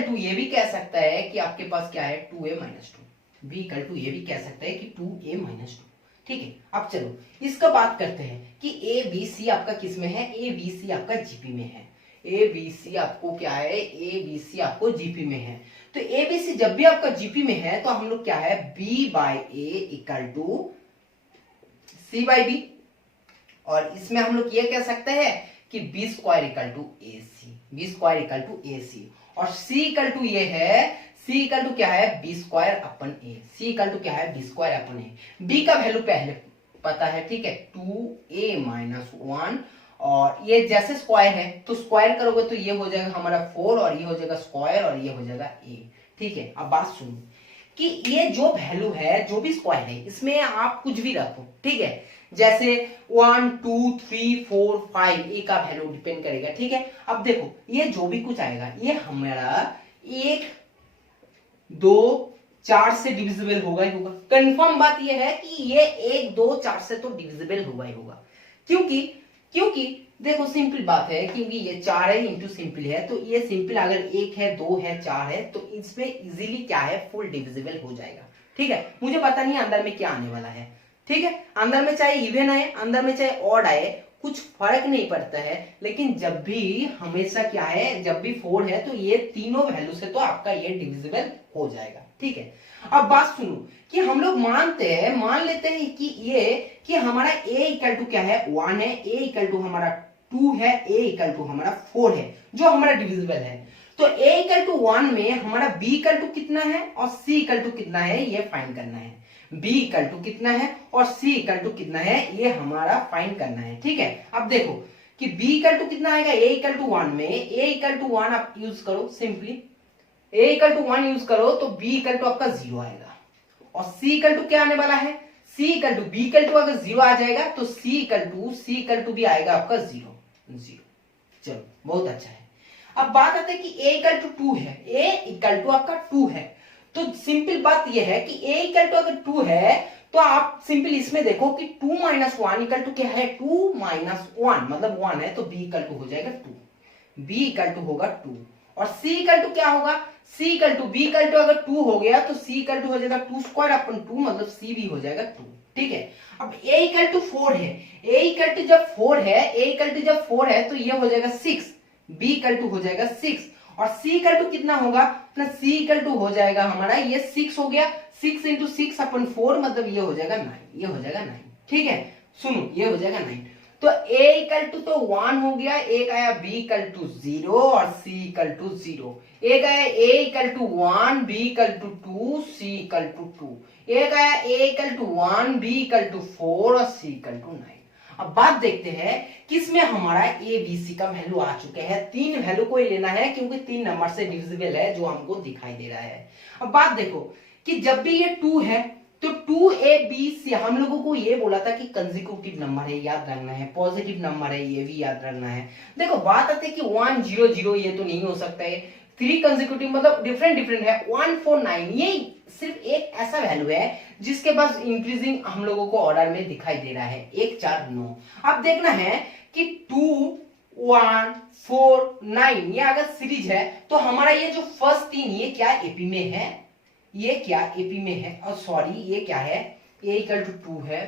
टू ये भी कह सकता है कि आपके पास क्या है 2a-2, b इक्वल टू ये भी कह सकता है कि 2a-2, ठीक है। अब चलो इसका बात करते हैं कि ए बी सी आपका किस में है, ए बी सी आपका जीपी में है। ए बी सी आपको क्या है, ए बी सी आपको जीपी में है। तो ए बी सी जब भी आपका जीपी में है तो हम लोग क्या है, B by A equal to C by B, और इसमें हम लोग ये कह सकते हैं कि B square equal to A C, B square equal to A C, और सी इक्वल टू ये है, सी इक्वल टू क्या है, B square upon A, C equal to क्या है, B square upon A. B का वैल्यू पहले पता है, ठीक है, 2a माइनस 1, और ये जैसे स्क्वायर है तो स्क्वायर करोगे तो ये हो जाएगा हमारा 4, और ये हो जाएगा स्क्वायर, और ये हो जाएगा a, ठीक है। अब बात सुनो कि ये जो वैल्यू है, जो भी स्क्वायर है, इसमें आप कुछ भी रखो, ठीक है, जैसे 1 2 3 4 5 ए का वैल्यू डिपेंड करेगा, ठीक है। अब देखो ये जो भी कुछ आएगा ये हमारा 1 2 4 से डिविजिबल होगा ही होगा। कंफर्म बात ये है कि ये 1 2 4 से तो डिविजिबल होगा ही होगा, क्योंकि देखो सिंपल बात है, क्योंकि ये 4 है इंटू सिंपल है, तो ये सिंपल अगर 1 है 2 है 4 है तो इसमें इजीली क्या है, फुल डिविजिबल हो जाएगा, ठीक है। मुझे पता नहीं अंदर में क्या आने वाला है, ठीक है, अंदर में चाहे इवन आए, अंदर में चाहे ऑड आए, कुछ फर्क नहीं पड़ता है, लेकिन जब भी हमेशा क्या है, जब भी 4 है तो ये तीनों वैल्यू से तो आपका ये डिविजिबल हो जाएगा, ठीक है। अब बात सुनो कि हम लोग मान लेते हैं कि ये कि हमारा a इक्वल टू क्या है, 1 है, a इक्वल टू हमारा 2 है, a इक्वल टू हमारा 4 है, जो हमारा डिविजिबल है। तो a इक्वल टू 1 में हमारा b इक्वल टू कितना है और c इक्वल टू कितना है, ये फाइंड करना है। b इक्वल टू कितना है और c इक्वल टू कितना है, ये हमारा फाइंड करना है, ठीक है। अब देखो कि b इक्वल टू कितना आएगा, a इक्वल टू 1 में a इक्वल टू 1 आप यूज करो, simply a equal to 1 use करो तो b इक्वल टू आपका 0 आएगा, और c इक्वल टू क्या आने वाला है, c equal to b equal to अगर 0 आ जाएगा तो c इक्वल टू भी आएगा आपका 0 0। चलो बहुत अच्छा है। अब बात आती है कि a इक्वल टू 2 है, a इक्वल टू आपका 2 है, तो सिंपल बात यह है कि a इक्वल टू अगर 2 है तो आप सिंपल इसमें देखो कि 2 माइनस 1 इक्वल टू क्या है, 2 माइनस 1 मतलब 1 है, तो b इक्वल टू हो जाएगा 2, b इक्वल टू होगा 2, और c इक्वल टू क्या होगा, c equal to b equal to अगर 2 हो गया तो c इक्वल टू हो जाएगा 2 स्क्वायर अपन 2, मतलब c भी हो जाएगा 2, ठीक है। अब a इक्वल टू 4 है, a इक्वल टू जब 4 है, a इक्वल टू जब 4 है तो ये हो जाएगा 6, b इक्वल टू हो जाएगा 6, और c इक्वल टू कितना होगा, अपना c इक्वल टू हो जाएगा हमारा ये 6 हो गया, 6 इंटू 6 अपन 4, मतलब ये हो जाएगा 9, ये हो जाएगा 9, ठीक है। सुनो ये हो जाएगा 9, तो a इक्वल टू तो 1 हो गया, एक आया b इक्वल टू 0 और c इक्वल टू 0, एक आया a equal to 1 b equal to 2 c equal to 2, एक आया a equal to 1 b equal to 4 और c इक्वल टू 9। अब बात देखते हैं कि इसमें हमारा a b c का वैल्यू आ चुके हैं, 3 वैल्यू को ही लेना है क्योंकि 3 नंबर से डिविजिबल है जो हमको दिखाई दे रहा है। अब बात देखो कि जब भी ये 2 है तो 2abc हम लोगों को ये बोला था कि कंसेक्यूटिव नंबर है, याद रखना है, पॉजिटिव नंबर है, ये भी याद रखना है। देखो बात आती है कि 1 0 0 ये तो नहीं हो सकता है, 3 कंसेक्यूटिव मतलब डिफरेंट है, 1 4 9 ये सिर्फ एक ऐसा वैल्यू है जिसके पास इंक्रीजिंग हम लोगों को ऑर्डर में दिखाई दे रहा है, 1 4 9। अब देखना है कि 2 1 4 9 ये अगर सीरीज है तो हमारा ये जो फर्स्ट 3 ये क्या एपी में है, ये क्या एपी में है, और सॉरी ये क्या है, a इक्वल टू 2 है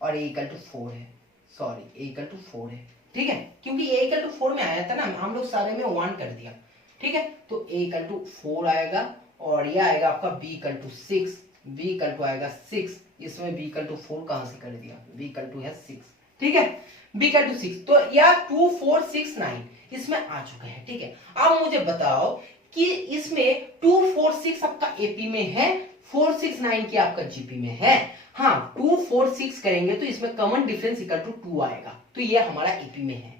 और a इक्वल टू 4 है, सॉरी a इक्वल टू 4 है, ठीक है, क्योंकि a इक्वल टू 4 में आया था ना, हम लोग सारे में 1 कर दिया, ठीक है। तो a इक्वल टू 4 आएगा, और ये आएगा आपका b equal to 6, b equal to आएगा 6, इसमें b इक्वल टू 4 कहां से कर दिया, b इक्वल टू है 6, ठीक है, b इक्वल टू 6, तो या 2 4 6 9 इसमें आ चुका है, ठीक है। अब मुझे बताओ कि इसमें 2 4 6 आपका एपी में है, 4 6 9 की आपका जीपी में है, हाँ 2 4 6 करेंगे तो इसमें कॉमन डिफरेंस इक्वल टू 2 आएगा, तो ये हमारा एपी में है।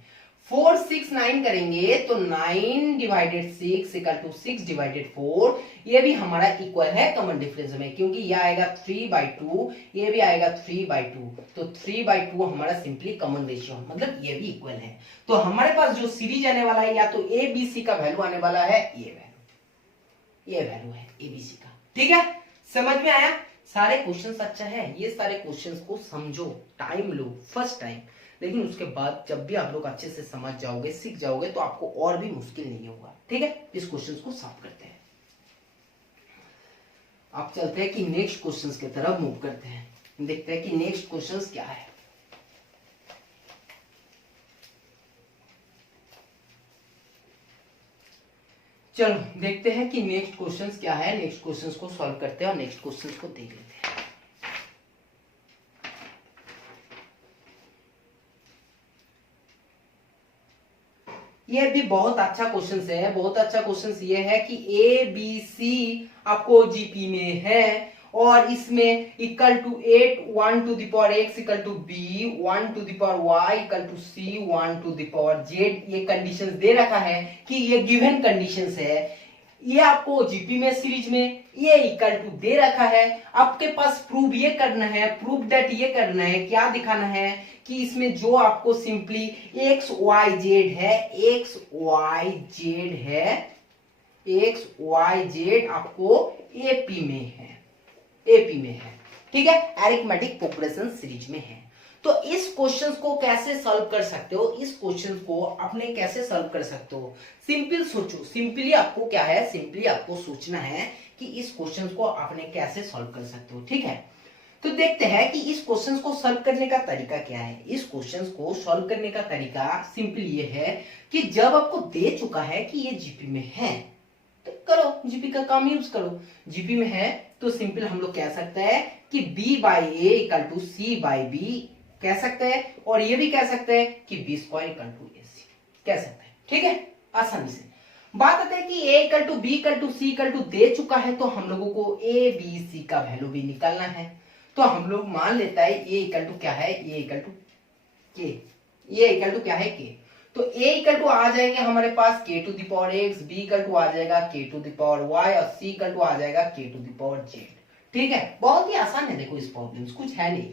4 6 9 करेंगे तो 9 डिवाइडेड 6 इक्वल टू 6 डिवाइडेड 4, ये भी हमारा इक्वल है कॉमन डिफरेंस में, क्योंकि ये आएगा 3/2, ये भी आएगा 3/2, तो 3/2 हमारा सिंपली कॉमन रेशियो, मतलब ये भी इक्वल है। तो हमारे पास जो सीरीज आने वाला है या तो ए बी सी का वैल्यू आने वाला है, ये वैल्यू है एबीसी का, ठीक है। समझ में आया, सारे क्वेश्चंस अच्छा है, ये सारे क्वेश्चंस को समझो, टाइम लो फर्स्ट टाइम, लेकिन उसके बाद जब भी आप लोग अच्छे से समझ जाओगे, सीख जाओगे, तो आपको और भी मुश्किल नहीं होगा, ठीक है। इस क्वेश्चंस को सॉल्व करते हैं, आप चलते हैं कि नेक्स्ट क्वेश्चंस की तरफ मूव करते हैं, देखते हैं कि नेक्स्ट क्वेश्चंस क्या है। चलो देखते हैं कि नेक्स्ट क्वेश्चंस क्या है। नेक्स्ट क्वेश्चंस को सॉल्व करते हैं और नेक्स्ट क्वेश्चंस को देख लेते हैं। ये भी बहुत अच्छा क्वेश्चन है। बहुत अच्छा क्वेश्चन ये है कि ए बी सी आपको जीपी में है और इसमें equal to 8 1 to the power x equal to B 1 to the power y equal to C 1 to the power z ये कंडीशंस दे रखा है कि ये गिवन कंडीशंस है। ये आपको जीपी में सीरीज में ये इक्वल टू दे रखा है। आपके पास प्रूव ये करना है, प्रूव दैट ये करना है, क्या दिखाना है कि इसमें जो आपको सिंपली एक्स वाई जेड है, एक्स वाई जेड है, एक्स वाई जेड आपको एपी में है, एपी में है, ठीक है, अरिथमेटिक प्रोग्रेशन सीरीज में है। तो इस क्वेश्चन को कैसे सॉल्व कर सकते हो, इस क्वेश्चन को अपने कैसे सॉल्व कर सकते हो, सिंपल सोचो। सिंपली आपको क्या है, सिंपली आपको सोचना है कि इस क्वेश्चन को आपने कैसे सॉल्व कर सकते हो, ठीक है। तो देखते हैं कि इस क्वेश्चन को सॉल्व करने का तरीका क्या है। इस क्वेश्चन को सॉल्व करने का तरीका सिंपली ये है कि जब आपको दे चुका है कि ये जीपी में है तो करो, जीपी का काम यूज करो। जीपी में है तो सिंपल हम लोग कह सकते हैं कि b by A equal to C by B कह सकते हैं और ये भी कह सकते हैं कि B square equal to A सी कह सकते हैं, ठीक है, आसानी से। बात आती है कि a equal to B equal to C equal to दे चुका है तो हम लोगों को ए बी सी का वैल्यू भी निकालना है। तो हम लोग मान लेता है a इक्वल टू क्या है, a इक्वल टू के, a इक्वल टू क्या है के। तो a इक्वल टू आ जाएंगे हमारे पास k to the power x, b equal to आ जाएगा k to the power y और c इक्वल टू आ जाएगा k to the power z, ठीक है। बहुत ही आसान है, देखो इस प्रॉब्लम्स कुछ है नहीं।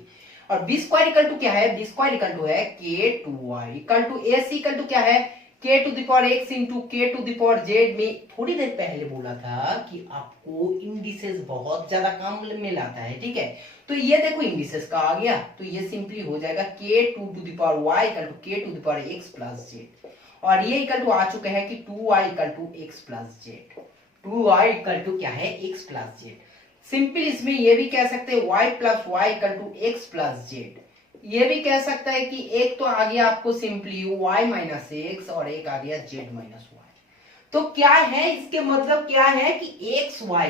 और बी स्क्वायर इक्वल टू क्या है, बी स्क्वायर इक्वल टू है k to y equal to A C equal to क्या है k to the power x into k to the power z। में थोड़ी देर पहले बोला था कि आपको इंडिसेस बहुत ज्यादा काम में लाता है, ठीक है। तो ये देखो इंडिसेस का आ गया तो ये सिंपली हो जाएगा k to the power y equal to k to the power x plus z और ये इक्वल टू आ चुका है कि 2y equal to x plus z, 2y equal to क्या है x प्लस z। सिंपल इसमें ये भी कह सकते हैं y plus y equal to x plus z। ये भी कह सकता है कि एक तो आ गया आपको सिंपली y माइनस x और एक आ गया z माइनस y। तो क्या है इसके मतलब क्या है कि x y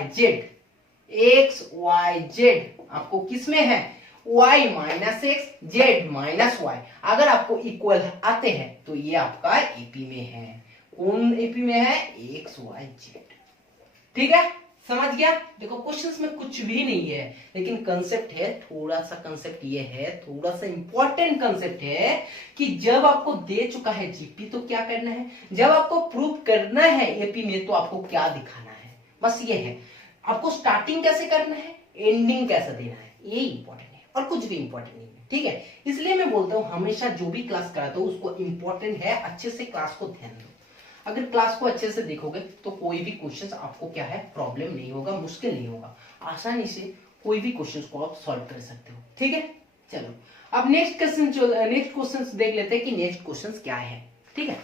z आपको किसमें है, y minus x z minus y। अगर आपको इक्वल आते हैं तो ये आपका एपी में है। कौन एपी में है, x y z, ठीक है, समझ गया। देखो क्वेश्चंस में कुछ भी नहीं है लेकिन कंसेप्ट है, थोड़ा सा कंसेप्ट ये है, थोड़ा सा इंपॉर्टेंट कंसेप्ट है कि जब आपको दे चुका है जीपी तो क्या करना है, जब आपको प्रूव करना है एपी में तो आपको क्या दिखाना है, बस ये है। आपको स्टार्टिंग कैसे करना है, एंडिंग कैसे देना है, ये इंपॉर्टेंट है और कुछ भी इंपॉर्टेंट नहीं है, ठीक है। इसलिए मैं बोलता हूं हमेशा जो भी क्लास कराता हूं उसको इंपॉर्टेंट है, अच्छे से क्लास को ध्यान दो। अगर क्लास को अच्छे से देखोगे तो कोई भी क्वेश्चन आपको क्या है, प्रॉब्लम नहीं होगा, मुश्किल नहीं होगा, आसानी से कोई भी क्वेश्चन को आप सॉल्व कर सकते हो, ठीक है। चलो अब नेक्स्ट क्वेश्चन देख लेते हैं कि नेक्स्ट क्वेश्चन क्या है, ठीक है।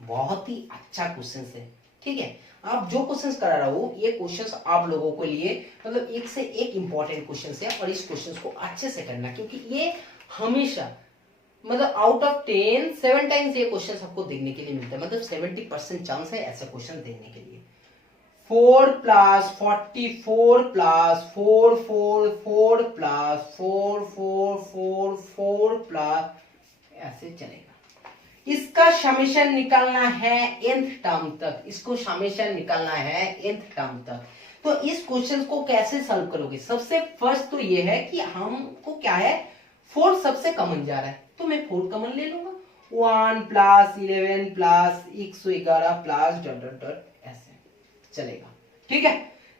बहुत ही अच्छा क्वेश्चन है, ठीक है। आप जो क्वेश्चन करा रहा हूं ये क्वेश्चन आप लोगों के लिए मतलब एक से एक इंपॉर्टेंट क्वेश्चन है और इस क्वेश्चन को अच्छे से करना क्योंकि ये हमेशा मतलब आउट ऑफ 10 7 टाइम्स ये क्वेश्चन आपको देखने के लिए मिलता है, मतलब 70% चांस है ऐसा क्वेश्चन देखने के लिए। 4 प्लस 44 प्लस 4 4 4 प्लस 4 4 4 4 प्लस ऐसे चलेगा। इसका समेशन निकालना है nth टर्म तक, इसको समेशन निकालना है nth टर्म तक। तो इस क्वेश्चन को कैसे सॉल्व करोगे, सबसे फर्स्ट तो ये है कि हमको क्या है 4 सबसे कॉमन जा रहा है तो मैं 4 कॉमन ले लूंगा, 1 plus 11 plus 111 plus dot dot dot ऐसे चलेगा, ठीक है।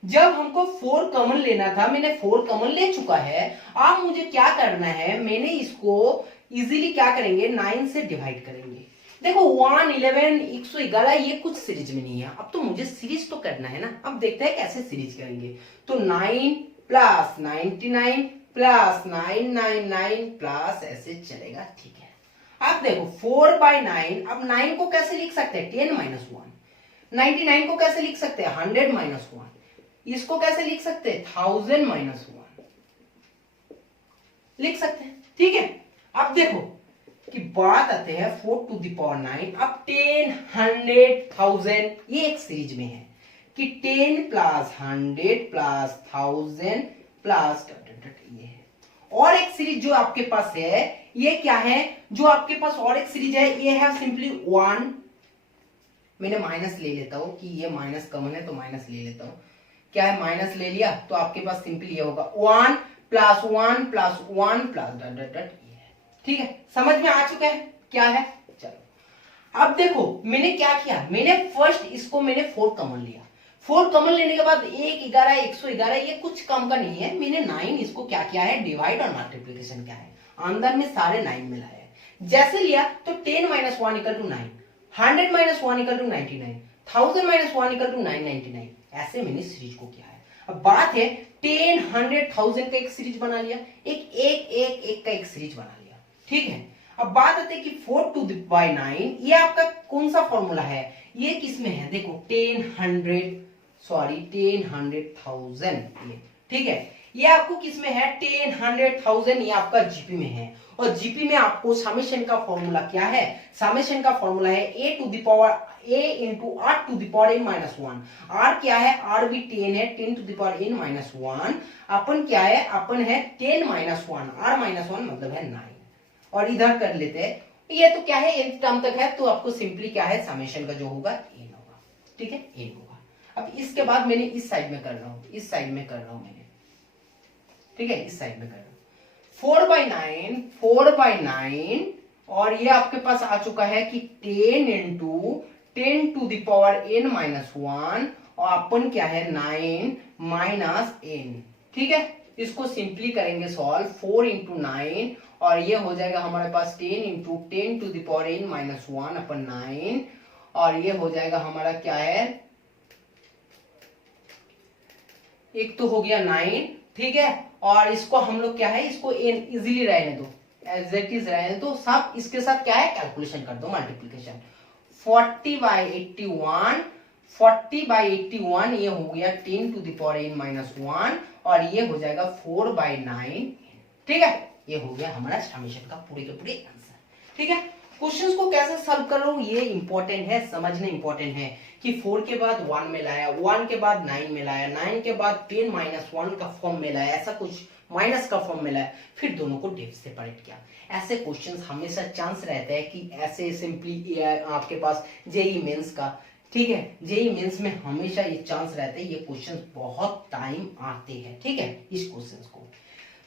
जब हमको 4 कॉमन लेना था मैंने 4 कॉमन ले चुका है। अब मुझे क्या करना है, मैंने इसको इजीली क्या करेंगे 9 से डिवाइड करेंगे। देखो 1 11 111 ये कुछ सीरीज में नहीं है, अब तो मुझे सीरीज तो करना है ना। अब देखते हैं कैसे सीरीज करेंगे। तो 9 प्लस 99 प्लस 999 प्लस ऐसे चलेगा, ठीक है। अब देखो 4 बाई 9, अब 9 को कैसे लिख सकते हैं 10 माइनस 1, 99 को कैसे लिख सकते हैं 100 माइनस 1, इसको कैसे लिख सकते हैं 1000 माइनस 1 लिख सकते हैं, ठीक है। अब देखो कि बात आते हैं 4 to the power 9, अब 10, 100, 1000 ये एक सीरीज में है कि 10 प्लस 100 प्लस 1000 प्लस ये है। और एक सीरीज जो आपके पास है ये क्या है, जो आपके पास और एक सीरीज है ये है सिंपली 1, मैंने माइनस ले लेता हूं कि ये माइनस कॉमन है तो माइनस ले लेता हूं, क्या है माइनस ले लिया तो आपके पास सिंपली ये होगा 1 plus 1 plus 1 plus dot dot dot ये है। ठीक है, समझ में आ चुका है क्या है। चलो अब देखो मैंने क्या किया, मैंने फर्स्ट इसको मैंने 4 कॉमन लिया, 4 कॉमन लेने के बाद 1 11 111 ये कुछ कम का नहीं है, मैंने 9 इसको क्या किया है डिवाइड और मल्टीप्लिकेशन किया है, अंदर में सारे 9 मिलाए हैं। जैसे लिया तो 10 minus 1 equal to 9, 100 minus 1 equal to 99, 1000 minus 1 equal to 999, ऐसे मैंने सीरीज को किया है। अब बात है 10, 100, 1000 का एक सीरीज बना लिया, एक एक एक एक का एक सीरीज बना लिया। ठीक है, अब बात आती है कि 4 to the power 9 ये आपका कौन सा फॉर्मूला है, ये किसमें है देखो 10, 100, 1000 ये। ठीक है, ये आपको किसमें है 10, 100, 1000 ये आपका जीपी में है, और जीपी में आपको समेशन का फॉर्मूला क्या है, समेशन का फॉर्मूला है a to the power a into r to the power n minus 1। r क्या है, r भी 10 है, 10 to the power n minus 1, अपन क्या है, अपन है 10 minus 1, r minus 1 मतलब है 9, और इधर कर लेते हैं ये तो क्या है nth टर्म तक है, तो आपको सिंपली क्या है समेशन का जो होगा n होगा। ठीक है, n होगा। अब इसके बाद मैंने इस साइड में कर रहा हूं, इस साइड में कर रहा हूं मैंने, ठीक है इस साइड में कर रहा हूं 4/9, 4/9, और ये आपके पास आ चुका है कि 10 into 10 to the power n minus 1, और अपन क्या है 9 माइनस n। ठीक है, इसको सिंपली करेंगे सॉल्व, 4 into 9, और ये हो जाएगा हमारे पास 10 into 10 to the power n minus 1 अपन 9, और ये हो जाएगा हमारा क्या है, एक तो हो गया 9। ठीक है, और इसको हम लोग क्या है, इसको इजीली रहने दो, एज इट इज रहने दो, सब इसके साथ क्या है कैलकुलेशन कर दो, मल्टीप्लीकेशन 40/81, 40/81 ये हो गया 10 to the power n minus 1, और ये हो जाएगा 4/9। ठीक है, ये हो गया हमारा समेशन का पूरे के पूरे आंसर। ठीक है, क्वेश्चंस को कैसे सॉल्व करो ये इंपॉर्टेंट है, समझना इंपॉर्टेंट है कि 4 के बाद 1 में लाया, 1 के बाद 9 में लाया, 9 के बाद 10 माइनस 1 का फॉर्म में लाया, ऐसा कुछ माइनस का फॉर्म में लाया, फिर दोनों को डिव से सेपरेट किया। ऐसे क्वेश्चंस हमेशा चांस रहता है कि ऐसे सिंपली आपके पास जेई मेंस का, ठीक है जेई मेंस में हमेशा ये चांस रहता है, ये क्वेश्चंस बहुत टाइम आते हैं। ठीक है, इस क्वेश्चंस को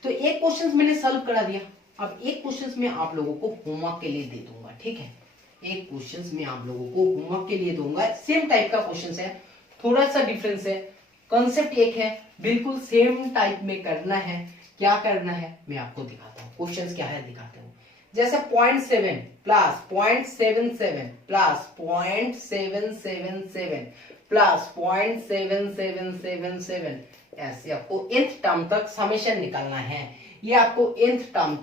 तो एक क्वेश्चंस मैंने सॉल्व करा दिया, अब एक क्वेश्चंस में आप लोगों को होमवर्क के लिए दे दूंगा। ठीक है, एक क्वेश्चंस में आप लोगों को होमवर्क के लिए दूंगा, सेम टाइप का क्वेश्चंस है, थोड़ा सा डिफरेंस है, कॉन्सेप्ट एक है, बिल्कुल सेम टाइप में करना है। क्या करना है मैं आपको दिखाता हूँ, क्वेश्चंस क्या है दिखाता हूँ। जैसे 0.7 प्लस 0.77 प्लस 0.777 प्लस 0.7777, ऐसे आपको nth टर्म तक समेशन निकालना है। ये आपको nth टर्म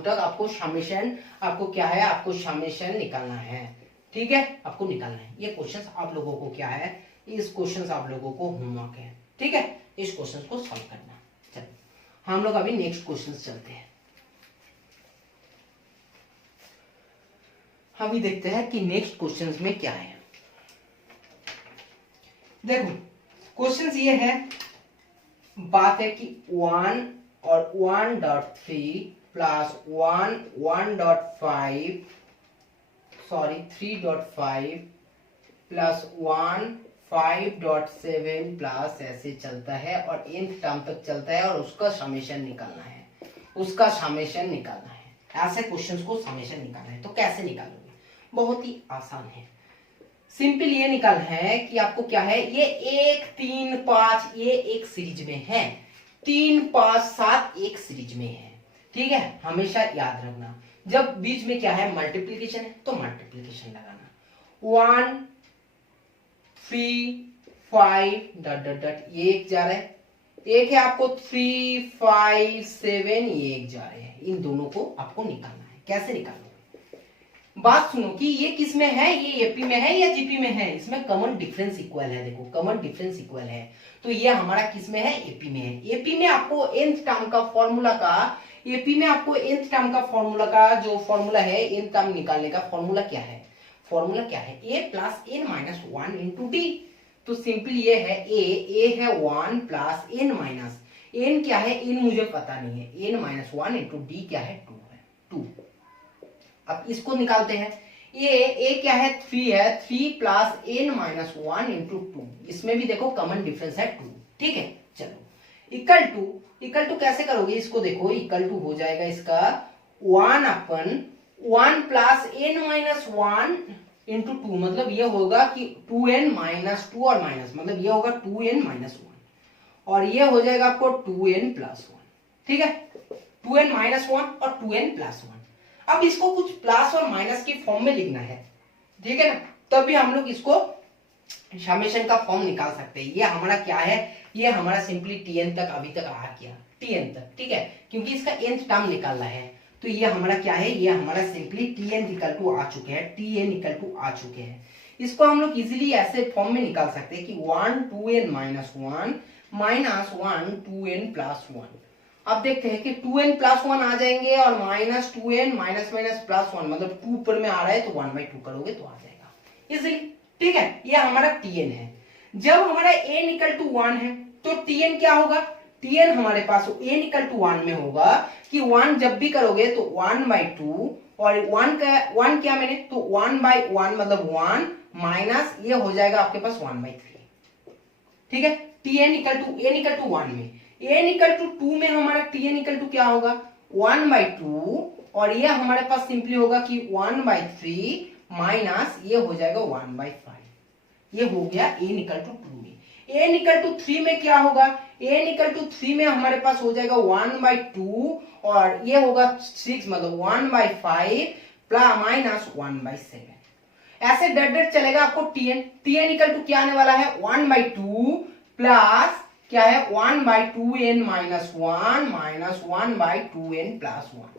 तक आपको समेशन, आपको क्या है आपको समेशन निकालना है। ठीक है, आपको निकालना है। ये क्वेश्चंस आप लोगों को क्या है, इस क्वेश्चंस आप लोगों को होमवर्क है। ठीक है, इस क्वेश्चंस को सॉल्व करना। चलो हम लोग अभी नेक्स्ट क्वेश्चंस चलते हैं। अभी देखते हैं कि नेक्स्ट क्वेश्चंस में क्या है। देखो क्वेश्चंस ये है, बात है कि 1 और 1.3 प्लस 1.5 सॉरी 3.5 प्लस 1 5.7 प्लस ऐसे चलता है और nth टर्म तक चलता है, और उसका समेशन निकालना है, उसका समेशन निकालना है। ऐसे क्वेश्चंस को समेशन निकालना है, तो कैसे निकालोगे, बहुत ही आसान है। सिंपल ये निकालना है कि आपको क्या है, ये 1 3 5 ये एक सीरीज में है, 3 5 7 एक सीरीज में है। ठीक है, हमेशा याद रखना जब बीच में क्या है मल्टीप्लिकेशन है तो मल्टीप्लिकेशन लगाना। 1 3 5 डॉट डॉट डॉट ये एक जा रहा है, एक है आपको 3 5 7 ये एक जा रहे हैं, इन दोनों को आपको निकालना है। कैसे निकालोगे, बात सुनो कि ये किस में है, ये एपी में है या जीपी में है, इसमें कॉमन डिफरेंस इक्वल है। देखो कॉमन डिफरेंस इक्वल है, तो ये हमारा किस में है, एपी में है। एपी में आपको nth टर्म का फॉर्मूला का, एपी में आपको nth टर्म का फॉर्मूला का जो फॉर्मूला है, nth टर्म निकालने का फॉर्मूला क्या है, फॉर्मूला क्या है, a plus n minus 1 into D. तो सिंपली ये है a है 1 प्लस n माइनस n क्या है, n मुझे पता नहीं है, n माइनस 1 इंटू डी क्या है, 2 है, 2। अब इसको निकालते हैं, a क्या है, 3 है, 3 प्लस n माइनस 1 इंटू 2, इसमें भी देखो कॉमन डिफरेंस है 2, ठीक है। चलो इक्वल टू कैसे करोगे इसको, देखो इक्वल टू हो जाएगा इसका 1 अपन 1 प्लस n माइनस 1 इंटू 2, मतलब ये होगा कि 2n माइनस 2 और माइनस, मतलब ये होगा 2n माइनस 1 और ये हो जाएगा आपको 2n प्लस 1, ठीक है, 2n माइनस 1 और 2n प्लस 1। अब इसको कुछ प्लस और माइनस के फॉर्म में लिखना है, ठीक है ना, तब भी हम लोग इसको समेशन का फॉर्म निकाल सकते हैं। ये हमारा क्या है, ये हमारा सिंपली tn तक अभी तक आ गया, tn तक, ठीक है, क्योंकि इसका nth टर्म निकालना है। तो ये हमारा क्या है, ये हमारा सिंपली tn इक्वल टू आ चुके हैं, tn इक्वल टू आ चुके हैं। इसको हम लोग इजीली ऐसे फॉर्म में निकाल सकते हैं कि 1 2n minus 1 minus 1 2n plus 1। अब देखते हैं कि 2n प्लस 1 आ जाएंगे और minus 2n minus minus plus 1, मतलब 2 ऊपर में आ रहा है तो 1/2 करोगे तो आ जाएगा इजीली, ठीक है। ये हमारा tn है। जब हमारा n इक्वल टू 1 है तो tn क्या होगा, tn हमारे पास n इक्वल टू 1 में होगा कि 1 जब भी करोगे तो 1/2 और 1 क्या मैंने, तो 1/1 मतलब 1 माइनस ये हो जाएगा आपके पास 1/3, ठीक है। tn equal to n equal to 1 में, n इक्वल टू 2 में हमारा tn इक्वल टू क्या होगा 1/2 और ये हमारे पास सिंपली होगा कि 1/3 माइनस ये हो जाएगा 1/5, ये हो गया n इक्वल टू 2 में। n इक्वल टू 3 में क्या होगा, n इक्वल टू 3 में हमारे पास हो जाएगा 1/2 और ये होगा 6 मतलब 1/5 प्लस माइनस 1/7, ऐसे डट चलेगा आपको tn इक्वल टू क्या आने वाला है 1/2 प्लस क्या है 1/2n minus 1 minus 1/2n plus 1।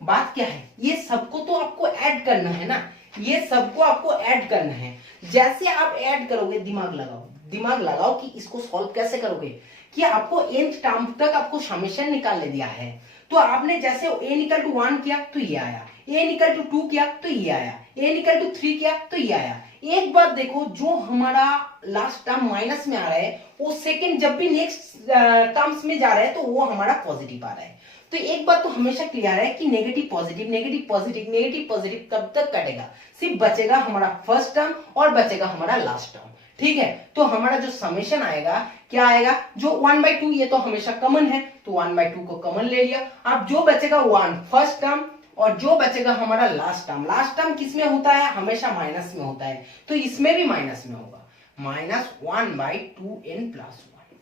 बात क्या है, ये सबको तो आपको ऐड करना है ना, ये सबको आपको ऐड करना है। जैसे आप ऐड करोगे दिमाग लगाओ कि इसको सॉल्व कैसे करोगे, कि आपको nth टर्म तक आपको समेशन निकाल दिया है। तो आपने जैसे n इक्वल टू 1 किया तो ये आया, n इक्वल टू 2 किया तो ये आया, n इक्वल टू 3 किया तो ये आया। एक बात देखो, जो हमारा लास्ट टर्म माइनस में आ रहा है वो सेकंड जब भी नेक्स्ट टर्म्स में जा रहा है तो वो हमारा पॉजिटिव आ रहा है। तो एक बात तो हमेशा क्लियर है कि negative positive negative positive negative positive कब तक कटेगा, सिर्फ बचेगा हमारा फर्स्ट टर्म और बचेगा हमारा लास्ट टर्म, ठीक है। तो हमारा जो समेशन आएगा क्या आएगा, जो 1/2 ये तो हमेशा कॉमन है तो 1/2 को कॉमन ले लिया। अब जो बचेगा 1 फर्स्ट टर्म और जो बचेगा हमारा लास्ट टर्म किस में होता है, हमेशा माइनस में होता है, तो इसमें भी माइनस में होगा, minus 1/2n plus 1,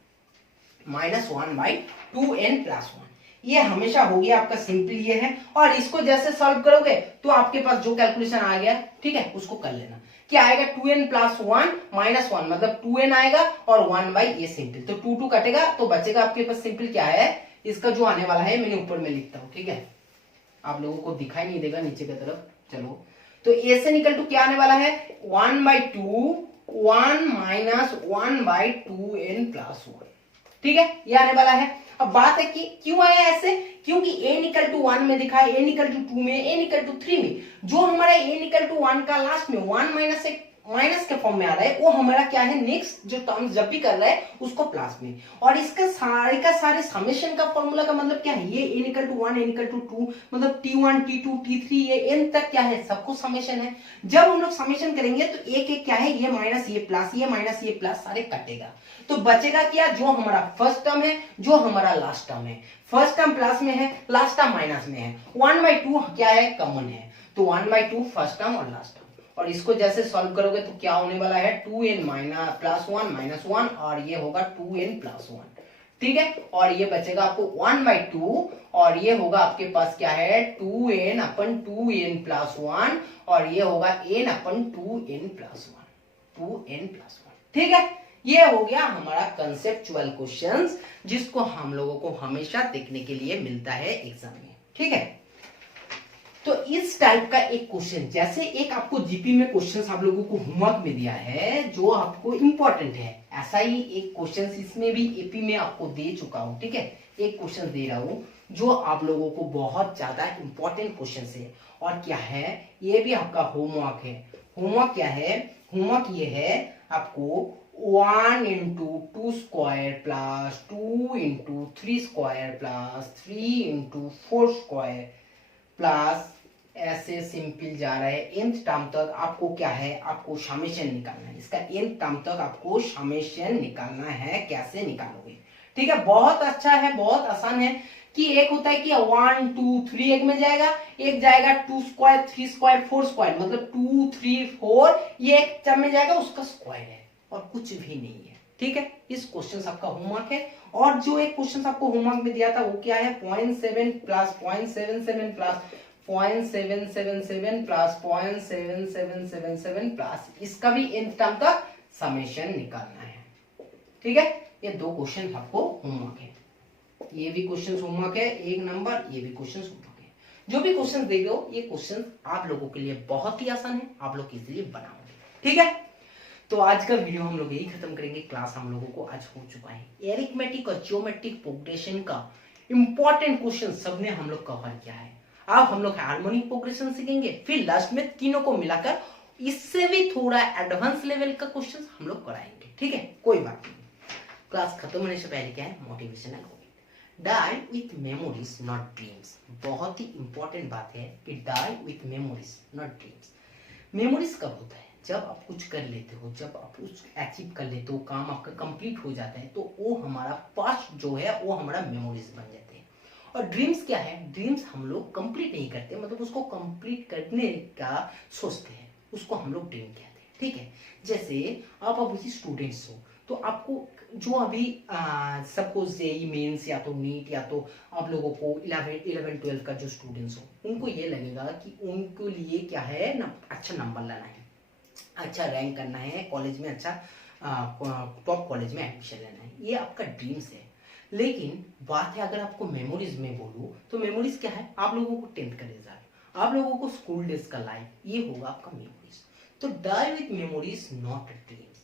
minus 1/2n plus 1, ये हमेशा हो गया आपका सिंपल ये है। और इसको जैसे सॉल्व करोगे तो आपके पास जो कैलकुलेशन आ गया, ठीक है, उसको कर लेना। क्या आएगा 2n प्लस 1 माइनस 1 मतलब 2n आएगा और 1 ये सिंपल, तो 2 कटेगा तो बचेगा आपके पास सिंपल क्या है, इसका जो आने वाला है मैंने ऊपर में लिखता हूं, ठीक है, आप लोगों को दिखाई नहीं देगा नीचे की तरफ। चलो तो a से निकल टू क्या आने वाला है 1/2 1 माइनस 1/2n प्लस 1, ठीक है, ये आने वाला है। अब बात है कि क्यों आया ऐसे, क्योंकि n इक्वल टू 1 में दिखा है, n इक्वल टू 2 में, n इक्वल टू 3 में, जो हमारा n इक्वल टू 1 का लास्ट में 1 माइनस एक माइनस के फॉर्म में आ रहा है, वो हमारा क्या है नेक्स्ट जो टर्म्स जब भी कर रहा है उसको प्लस में। और इसका सारे का सारे समेशन का फॉर्मूला का मतलब क्या है, ये n equal to 1 n equal to 2 मतलब t1 t2 t3 ये n तक क्या है सबको समेशन है। जब हम लोग समेशन करेंगे तो एक एक क्या है, ये माइनस ये प्लस ये माइनस ये प्लस सारे कटेगा, तो बचेगा क्या, जो हमारा फर्स्ट टर्म है जो हमारा लास्ट टर्म है, फर्स्ट टर्म प्लस में है लास्ट टर्म माइनस में है, 1/2 क्या है कॉमन है, तो 1/2 फर्स्ट टर्म और लास्ट टर्म। और इसको जैसे सॉल्व करोगे तो क्या होने वाला है 2n माइनस प्लस 1 माइनस 1 और ये होगा 2n प्लस 1, ठीक है, और ये बचेगा आपको 1/2 और ये होगा आपके पास क्या है 2n अपन 2n प्लस 1 और ये होगा n अपन 2n प्लस 1, 2n प्लस 1, ठीक है। ये हो गया हमारा कंसेप्चुअल क्वेश्चंस जिसको हम लोगों को हमेशा देखने के लिए मिलता है एग्जाम में, ठीक है। तो इस टाइप का एक क्वेश्चन, जैसे एक आपको जीपी में क्वेश्चंस आप लोगों को होमवर्क में दिया है जो आपको इंपॉर्टेंट है, ऐसा ही एक क्वेश्चन इसमें भी एपी में आपको दे चुका हूं, ठीक है। एक क्वेश्चन दे रहा हूं जो आप लोगों को बहुत ज्यादा इंपॉर्टेंट क्वेश्चन है। और क्या है, ये भी आपका होमवर्क है। होमवर्क क्या है, होमवर्क ये है आपको 1 into 2 square plus 2 into 3 square plus 3 into 4 square plus ऐसे सिंपल जा रहा है nth टर्म तक। आपको क्या है, आपको समेशन निकालना है। इसका nth टर्म तक आपको समेशन निकालना है। कैसे निकालोगे, ठीक है। बहुत अच्छा है, बहुत आसान है। कि एक होता है कि 1 2 3 एक में जाएगा, एक जाएगा 2 स्क्वायर 3 स्क्वायर 4 स्क्वायर, मतलब 2 3 4, ये एक टर्म में जाएगा, उसका स्क्वायर है और कुछ भी नहीं है, ठीक है। इस क्वेश्चन आपका होमवर्क है। और जो एक क्वेश्चन आपको होमवर्क में दिया था वो क्या है, 0.7 प्लस 0.77 प्लस 0.777 प्लस 0.7777 प्लस इसका भी nth टर्म तक समेशन निकालना है, ठीक है। ये दो क्वेश्चन आपको होमवर्क है। ये भी क्वेश्चन होमवर्क है 1 नंबर, ये भी क्वेश्चन होमवर्क है। जो भी क्वेश्चन देंगे ये क्वेश्चन आप लोगों के लिए बहुत ही आसान है, आप लोग इसलिए बनाओगे, ठीक है। तो आज का वीडियो हम लोग यही खत्म करेंगे। क्लास हम लोगों को आज हो चुका है। एरिथमेटिक और ज्योमेट्रिक प्रोग्रेशन का इंपॉर्टेंट क्वेश्चन सबने हम लोग कवर किया है। अब हम लोग हार्मोनिक प्रोग्रेशन सीखेंगे, फिर लास्ट में तीनों को मिलाकर इससे भी थोड़ा एडवांस लेवल का क्वेश्चन हम लोग कराएंगे, ठीक है। कोई बात नहीं, क्लास खत्म होने से पहले क्या है, motivational die with memories not dreams. बहुत ही इंपॉर्टेंट बात है कि die with memories not dreams. Memories कब होता है, जब आप कुछ कर लेते हो, जब आप कुछ अचीव कर लेते हो, काम आपका कंप्लीट हो जाता है, तो वो हमारा पास्ट जो है वो हमारा मेमोरीज बन जाते हैं। और ड्रीम्स क्या है, ड्रीम्स हम लोग कंप्लीट नहीं करते, मतलब उसको कंप्लीट करने का सोचते हैं, उसको हम लोग ड्रीम कहते हैं, ठीक है। जैसे आप अभी स्टूडेंट्स हो, तो आपको जो अभी सपोज जेई मेंस या तो नीट या तो आप लोगों को 11 12 का जो स्टूडेंट्स हो, उनको ये लगेगा कि उनके लिए क्या है ना, अच्छा नंबर लाना है, अच्छा रैंक करना है, कॉलेज में अच्छा टॉप कॉलेज में एडमिशन लेना है, ये आपका ड्रीम्स है। लेकिन बात है, अगर आपको मेमोरीज में बोलूं तो मेमोरीज क्या है, आप लोगों को 10th का रिजल्ट, आप लोगों को स्कूल डेज का लाइफ, ये होगा आपका मेमोरीज। तो die with memories not dreams.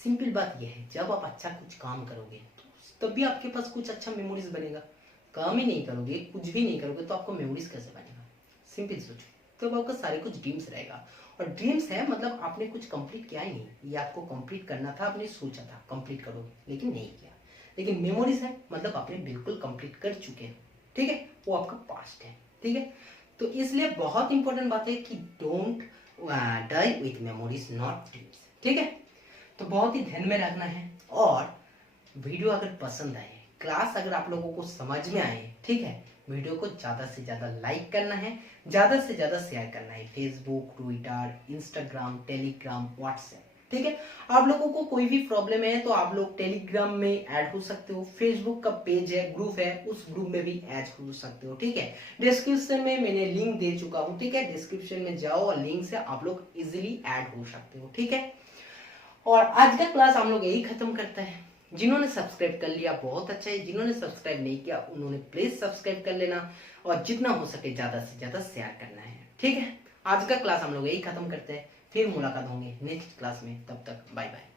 Simple बात यह है, जब आप अच्छा कुछ काम करोगे तो तभी आपके पास कुछ अच्छा मेमोरीज बनेगा। काम ही नहीं करोगे, कुछ भी नहीं करोगे, तो आपको मेमोरीज कैसे बनेगा। सिंपल सोचो, तब आपका सारे कुछ ड्रीम्स रहेगा। और ड्रीम्स है मतलब आपने कुछ कंप्लीट किया ही नहीं, ये आपको कंप्लीट करना था, आपने सोचा था कंप्लीट करोगे लेकिन नहीं किया। लेकिन मेमोरीज है मतलब आपने बिल्कुल कंप्लीट कर चुके हो, ठीक है, वो आपका पास्ट है, ठीक है। तो इसलिए बहुत इंपॉर्टेंट बात है कि don't die with memories not dreams, ठीक है। तो बहुत ही ध्यान में रखना है। और वीडियो अगर पसंद आए, क्लास अगर आप लोगों को समझ में आए, ठीक है, वीडियो को ज्यादा से ज्यादा लाइक करना है, ज्यादा से ज्यादा शेयर करना है, Facebook, Twitter, Instagram, Telegram, WhatsApp, ठीक है। आप लोगों को कोई भी प्रॉब्लम है तो आप लोग टेलीग्राम में ऐड हो सकते हो, फेसबुक का पेज है, ग्रुप है, उस ग्रुप में भी ऐड हो सकते हो, ठीक है। डिस्क्रिप्शन में मैंने लिंक दे चुका हूँ, ठीक है, डिस्क्रिप्शन में जाओ और लिंक से आप लोग इजिली ऐड हो सकते हो, ठीक है। और आज का क्लास हम लोग यही खत्म करता है। जिन्होंने सब्सक्राइब कर लिया बहुत अच्छा है, जिन्होंने सब्सक्राइब नहीं किया उन्होंने प्लीज सब्सक्राइब कर लेना, और जितना हो सके ज्यादा से ज्यादा शेयर करना है, ठीक है। आज का क्लास हम लोग यही खत्म करते हैं, फिर मुलाकात होंगे नेक्स्ट क्लास में, तब तक बाय बाय।